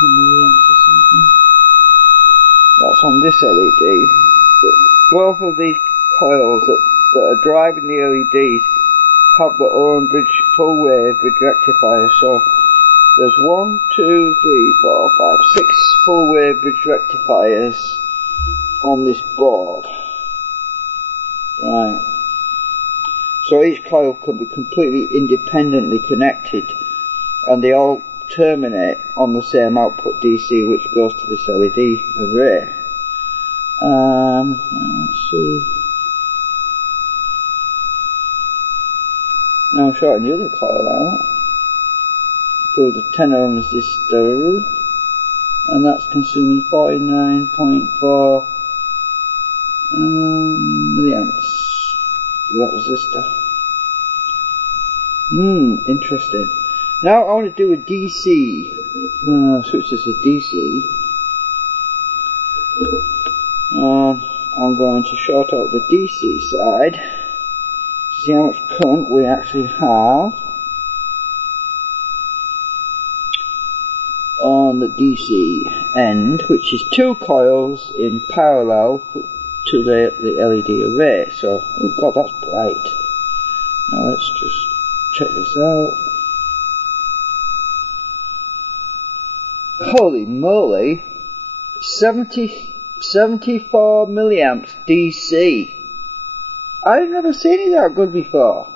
10 milliamps or something. That's on this LED. But both of these coils that are driving the LEDs have their own full wave bridge rectifier. So there's 1, 2, 3, 4, 5, 6 full wave bridge rectifiers on this board. Right. So each coil can be completely independently connected, and they all terminate on the same output DC, which goes to this LED array. Let's see. Now I'm shorting the other coil out through the 10 ohm resistor, and that's consuming 49.4 milliamps for that resistor. Interesting. Now I want to do a DC. Switch this to DC. I'm going to short out the DC side to see how much current we actually have on the DC end, which is 2 coils in parallel to the LED array. So, oh god, that's bright. Now let's just check this out. Holy moly, 74 milliamps DC. I've never seen it that good before.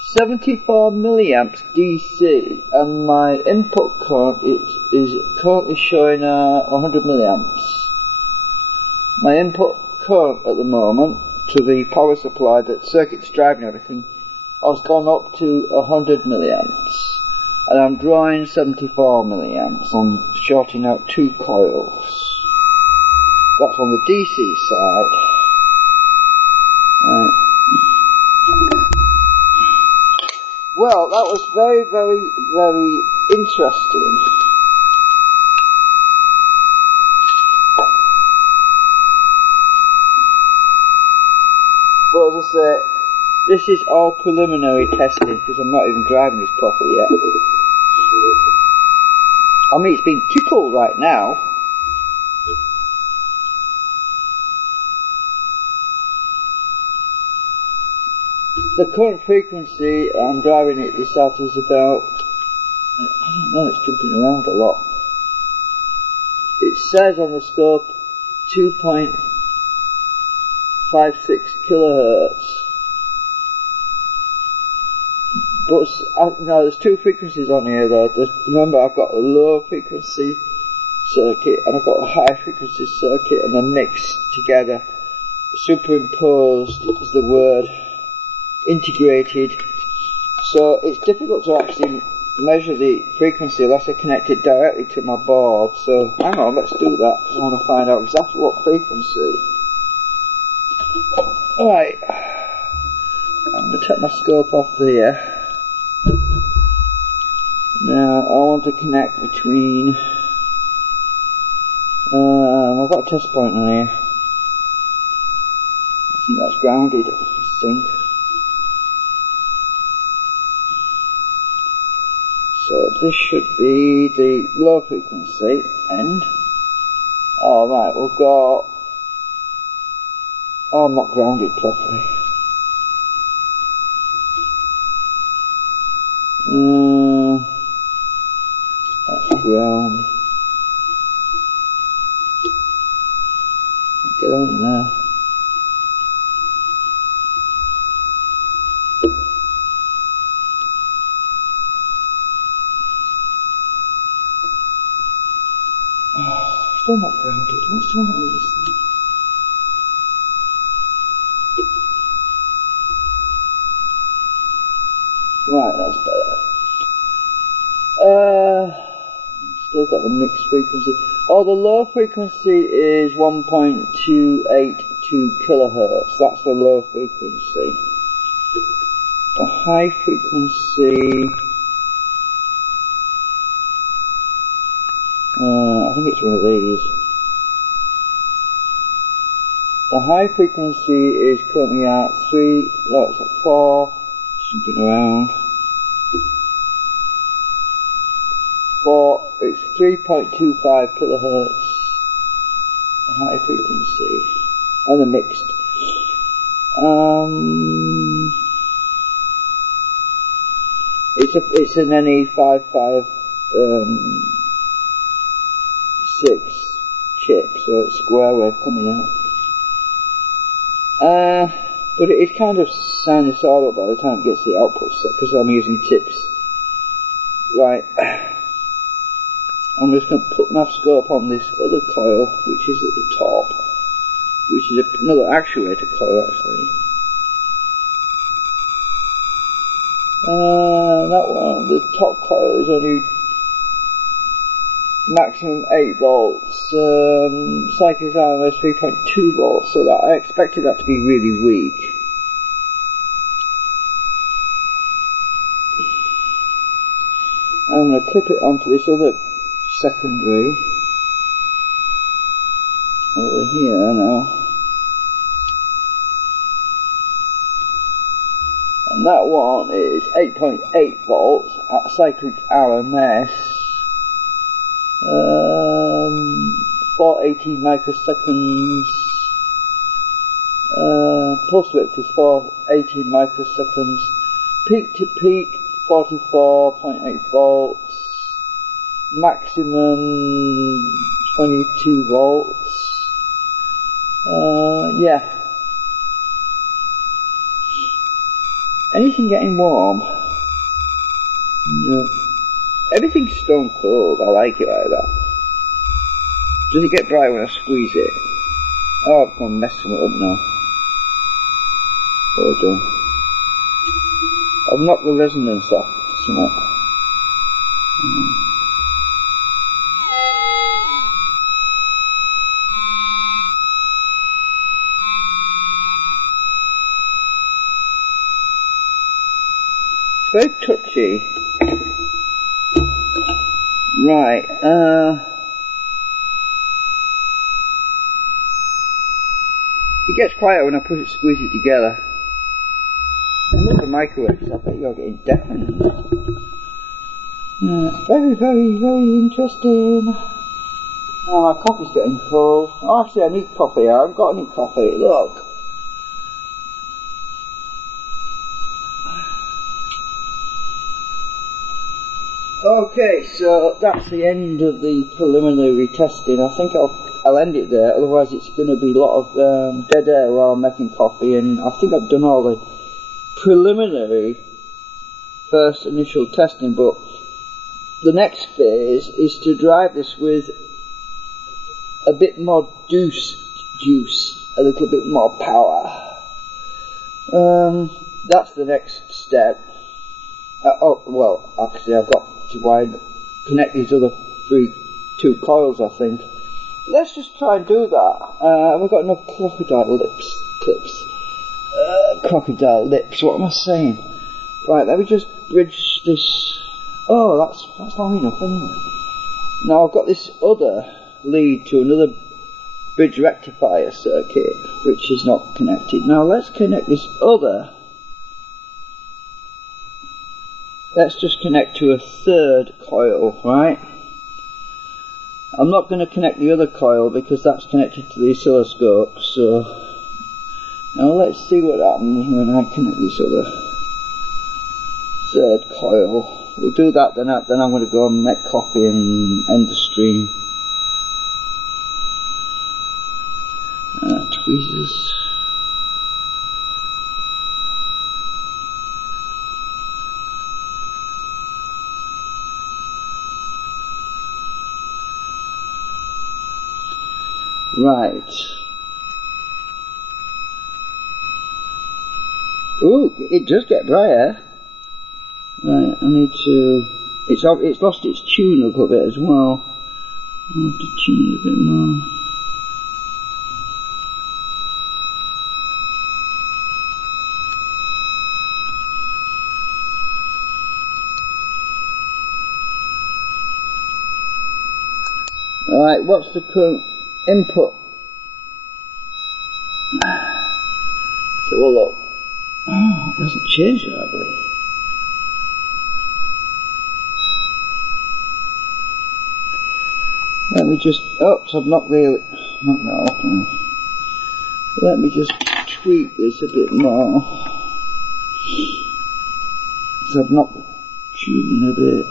74 milliamps DC, and my input current is currently showing 100 milliamps. My input current at the moment to the power supply, that circuit's driving everything, has gone up to 100 milliamps. And I'm drawing 74 milliamps. I'm shorting out 2 coils. That's on the DC side. Right. Well, that was very, very, very interesting. But as I say, this is all preliminary testing because I'm not even driving this properly yet. I mean, it's being tickled right now. The current frequency I'm driving it this out is about, I don't know, it's jumping around a lot. It says on the scope 2.56 kilohertz. But no, there's 2 frequencies on here though. Remember, I've got a low frequency circuit and I've got a high frequency circuit, and they're mixed together. Superimposed is the word. Integrated. So it's difficult to actually measure the frequency unless I connect it directly to my board. So hang on, let's do that because I want to find out exactly what frequency. Alright, I'm going to take my scope off here. Now I want to connect between I've got a test point on here. I think that's grounded, I think. So this should be the low frequency end. Oh right, we've got, oh, I'm not grounded properly. That's ground. Get on there. Still not grounded. What's wrong with this thing? Right, that's better. Still got the mixed frequency. Oh, the low frequency is 1.282 kilohertz. That's the low frequency. The high frequency, I think it's one of these. The high frequency is currently at 4, something around. It's 3.25 kilohertz. The high frequency. And the mixed. It's an NE556 chip, so it's square wave coming out. But it's kind of sinusoidal by the time it gets the output set, because I'm using tips. Right, I'm just going to put my scope on this other coil, which is at the top, which is another actuator coil actually. That one, the top coil is only maximum 8 volts, cyclic RMS 3.2 volts, so that I expected that to be really weak. I'm going to clip it onto this other secondary over here now. And that one is 8.8 volts at cyclic RMS, 480 microseconds, pulse width is 480 microseconds, peak to peak 44.8 volts, maximum 22 volts, yeah. Anything getting warm? No. Everything's stone cold, I like it like that. Does it get bright when I squeeze it? Oh, I've gone messing it up now. Oh, done. I've knocked the resonance off somewhat. It's very touchy. Right, it gets quieter when I squeeze it together. And look at the microwaves, I bet you're getting deafened. Yeah, very, very, very interesting. Oh, my coffee's getting full. Oh, actually I need coffee, I haven't got any coffee, look. Okay, so that's the end of the preliminary testing. I think I'll end it there, otherwise it's going to be a lot of dead air while I'm making coffee, and I think I've done all the preliminary first initial testing, but the next phase is to drive this with a bit more juice, a little bit more power. That's the next step. Oh, well, actually I've got to connect these other two coils, I think. Let's just try and do that. Have I got enough crocodile lips? Crocodile lips, what am I saying? Right, let me just bridge this. Oh, that's long enough anyway. Now I've got this other lead to another bridge rectifier circuit, which is not connected. Now let's connect this other. Let's just connect to a third coil, right? I'm not going to connect the other coil because that's connected to the oscilloscope, so now let's see what happens when I connect this other third coil. We'll do that, then I'm going to go and make coffee and end the stream. Tweezers. Right. Ooh, it does get brighter. Right, I need to. It's lost its tune a little bit as well. I'll have to tune it a bit more. Alright, what's the current input? So we'll look. Oh, it hasn't changed hardly. Let me just. Oops, I've knocked that off. Let me just tweak this a bit more. So I've knocked the tuning a bit.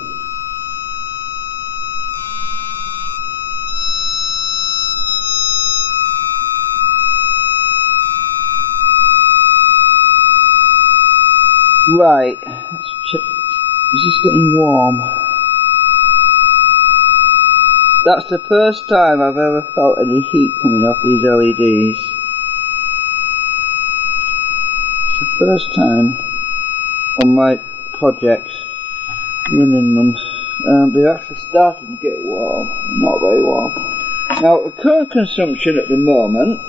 Right, let's check. Is this getting warm? That's the first time I've ever felt any heat coming off these LEDs. It's the first time on my projects running them. They're actually starting to get warm, not very warm. Now, the current consumption at the moment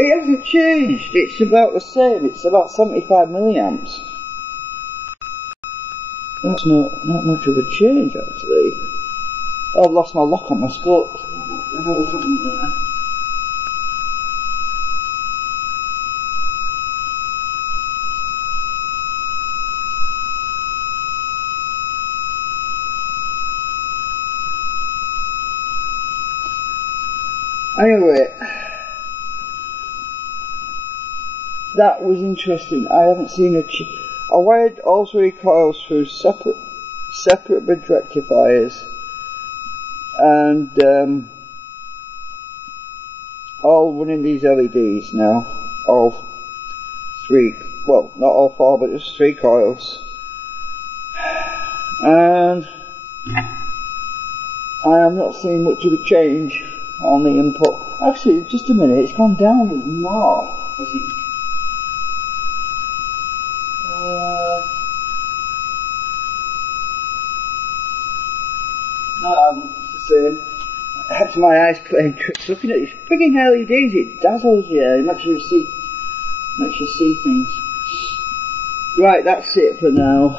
it hasn't changed. It's about the same. It's about 75 milliamps. That's not much of a change, actually. Oh, I've lost my lock on my scope. What the hell happened there? Anyway, that was interesting. I haven't seen I wired all 3 coils through separate bridge rectifiers, and all running these LEDs now. All 3, well, not all 4, but just 3 coils. And I am not seeing much of a change on the input. Actually, just a minute, it's gone down even more, I think. No, it's the same. That's my eyes playing tricks. Looking at these frigging LEDs, it dazzles you. It makes you see things. Right, that's it for now.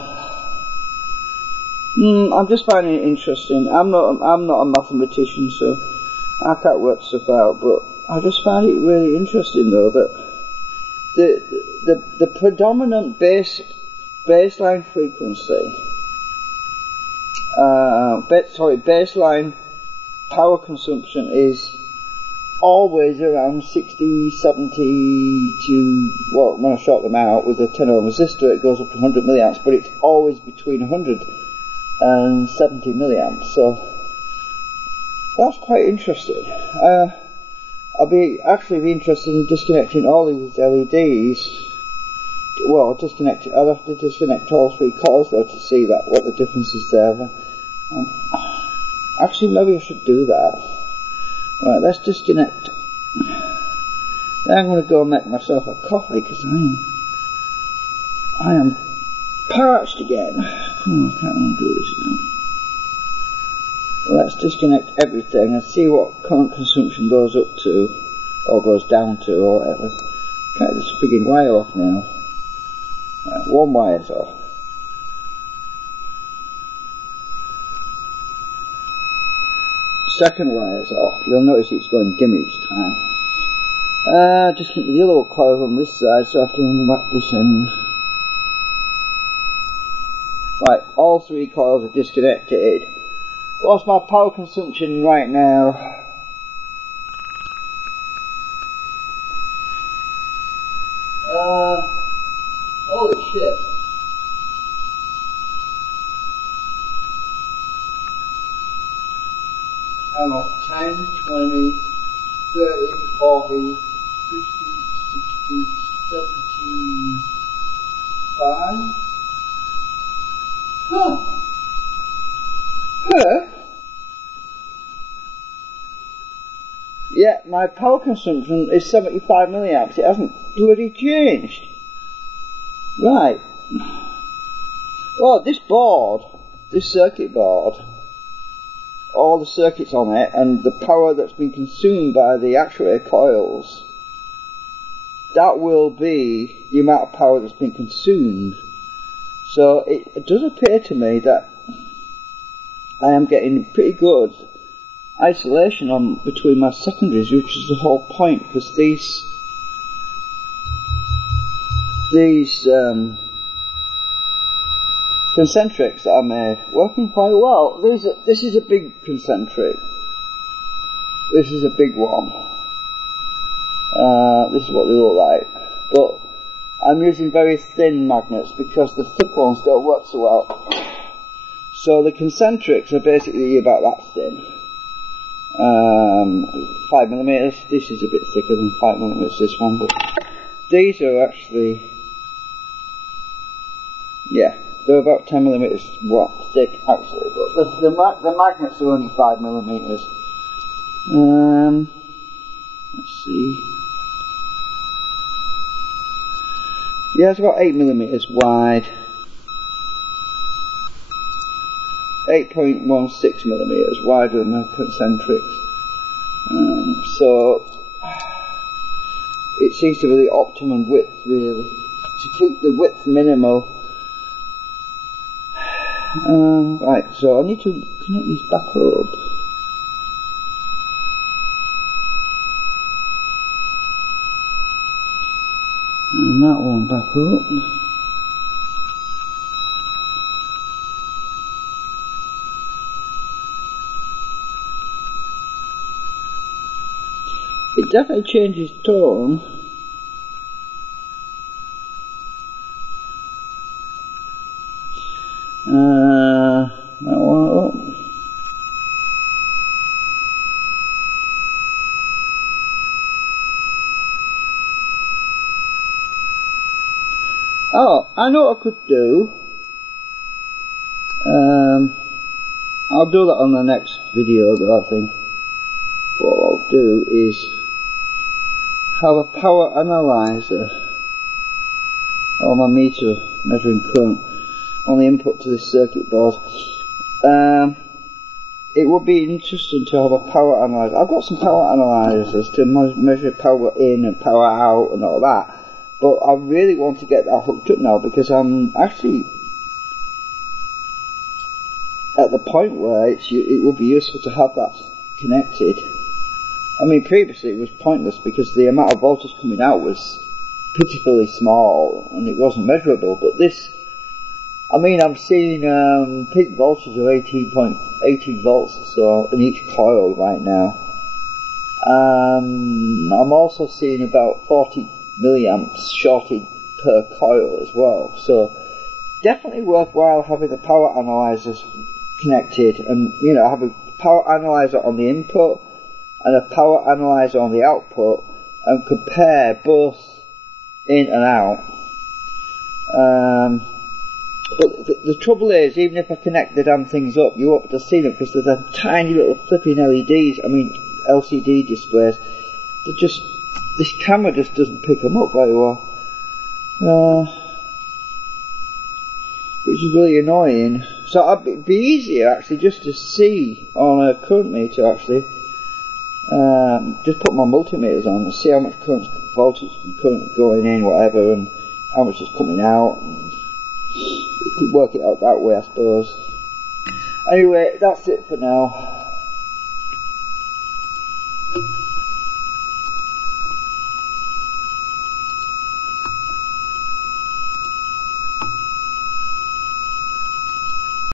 I'm just finding it interesting. I'm not a mathematician, so I can't work stuff out. But I just find it really interesting, though, that the predominant baseline frequency, baseline power consumption is always around 60, 70 to, well, when I short them out with a 10 ohm resistor, it goes up to 100 milliamps, but it's always between 100 and 70 milliamps, so that's quite interesting. I'll be interested in disconnecting all these LEDs. Well, I'll have to disconnect all 3 coils though to see what the difference is there. Actually, maybe I should do that. Right, let's disconnect. Then I'm going to go and make myself a coffee because I am parched again. Come on, I can't undo this now. Let's disconnect everything and see what current consumption goes up to, or goes down to, or whatever. Cut this frigging wire off now. Right, 1 wire's off. Second wire's off. You'll notice it's going dim each time. Just keep the yellow coil on this side, so I have to unwrap this end. Right, all 3 coils are disconnected. What's my power consumption right now? Holy shit. I'm at 10, 20, 30, 40, 50, 60, 75. Huh. Yeah, my power consumption is 75 milliamps. It hasn't bloody changed. Right. Well, this board, this circuit board, all the circuits on it, and the power that's been consumed by the actuator coils, that will be the amount of power that's been consumed. So it does appear to me that I am getting pretty good isolation on between my secondaries, which is the whole point, because these concentrics that I made working quite well. This is a big concentric. This is a big one. This is what they look like, but I'm using very thin magnets because the thick ones don't work so well. So the concentrics are basically about that thin. 5 millimeters. This is a bit thicker than 5 millimeters, this one, but these are actually, yeah, they're about 10mm thick actually, but the magnets are only 5mm. Let's see. Yeah, it's about 8mm wide. 8.16mm wider than the concentrics. So it seems to be the optimum width, really, to keep the width minimal. Right, so I need to connect these back up. And that one back up. It definitely changes tone. That one up. Oh, I know what I could do. I'll do that on the next video though, I think. What I'll do is have a power analyzer on my meter measuring current on the input to this circuit board. It would be interesting to have a power analyzer. I've got some power analyzers to measure power in and power out and all that, but I really want to get that hooked up now because I'm actually at the point where it would be useful to have that connected. I mean, previously it was pointless because the amount of voltage coming out was pitifully small and it wasn't measurable, but this, I mean, I'm seeing peak voltage of 18 volts or so in each coil right now. I'm also seeing about 40 milliamps shorted per coil as well, so definitely worthwhile having the power analyzers connected, and you know, have a power analyzer on the input and a power analyzer on the output and compare both in and out. But the trouble is, even if I connect the damn things up, you won't be able to see them because they're the tiny little flipping LEDs, LCD displays. They're just, this camera just doesn't pick them up very well. Which is really annoying. So it'd be easier actually just to see on a current meter actually. Just put my multimeters on and see how much voltage and current going in, whatever, and how much is coming out. And you could work it out that way, I suppose. Anyway, that's it for now.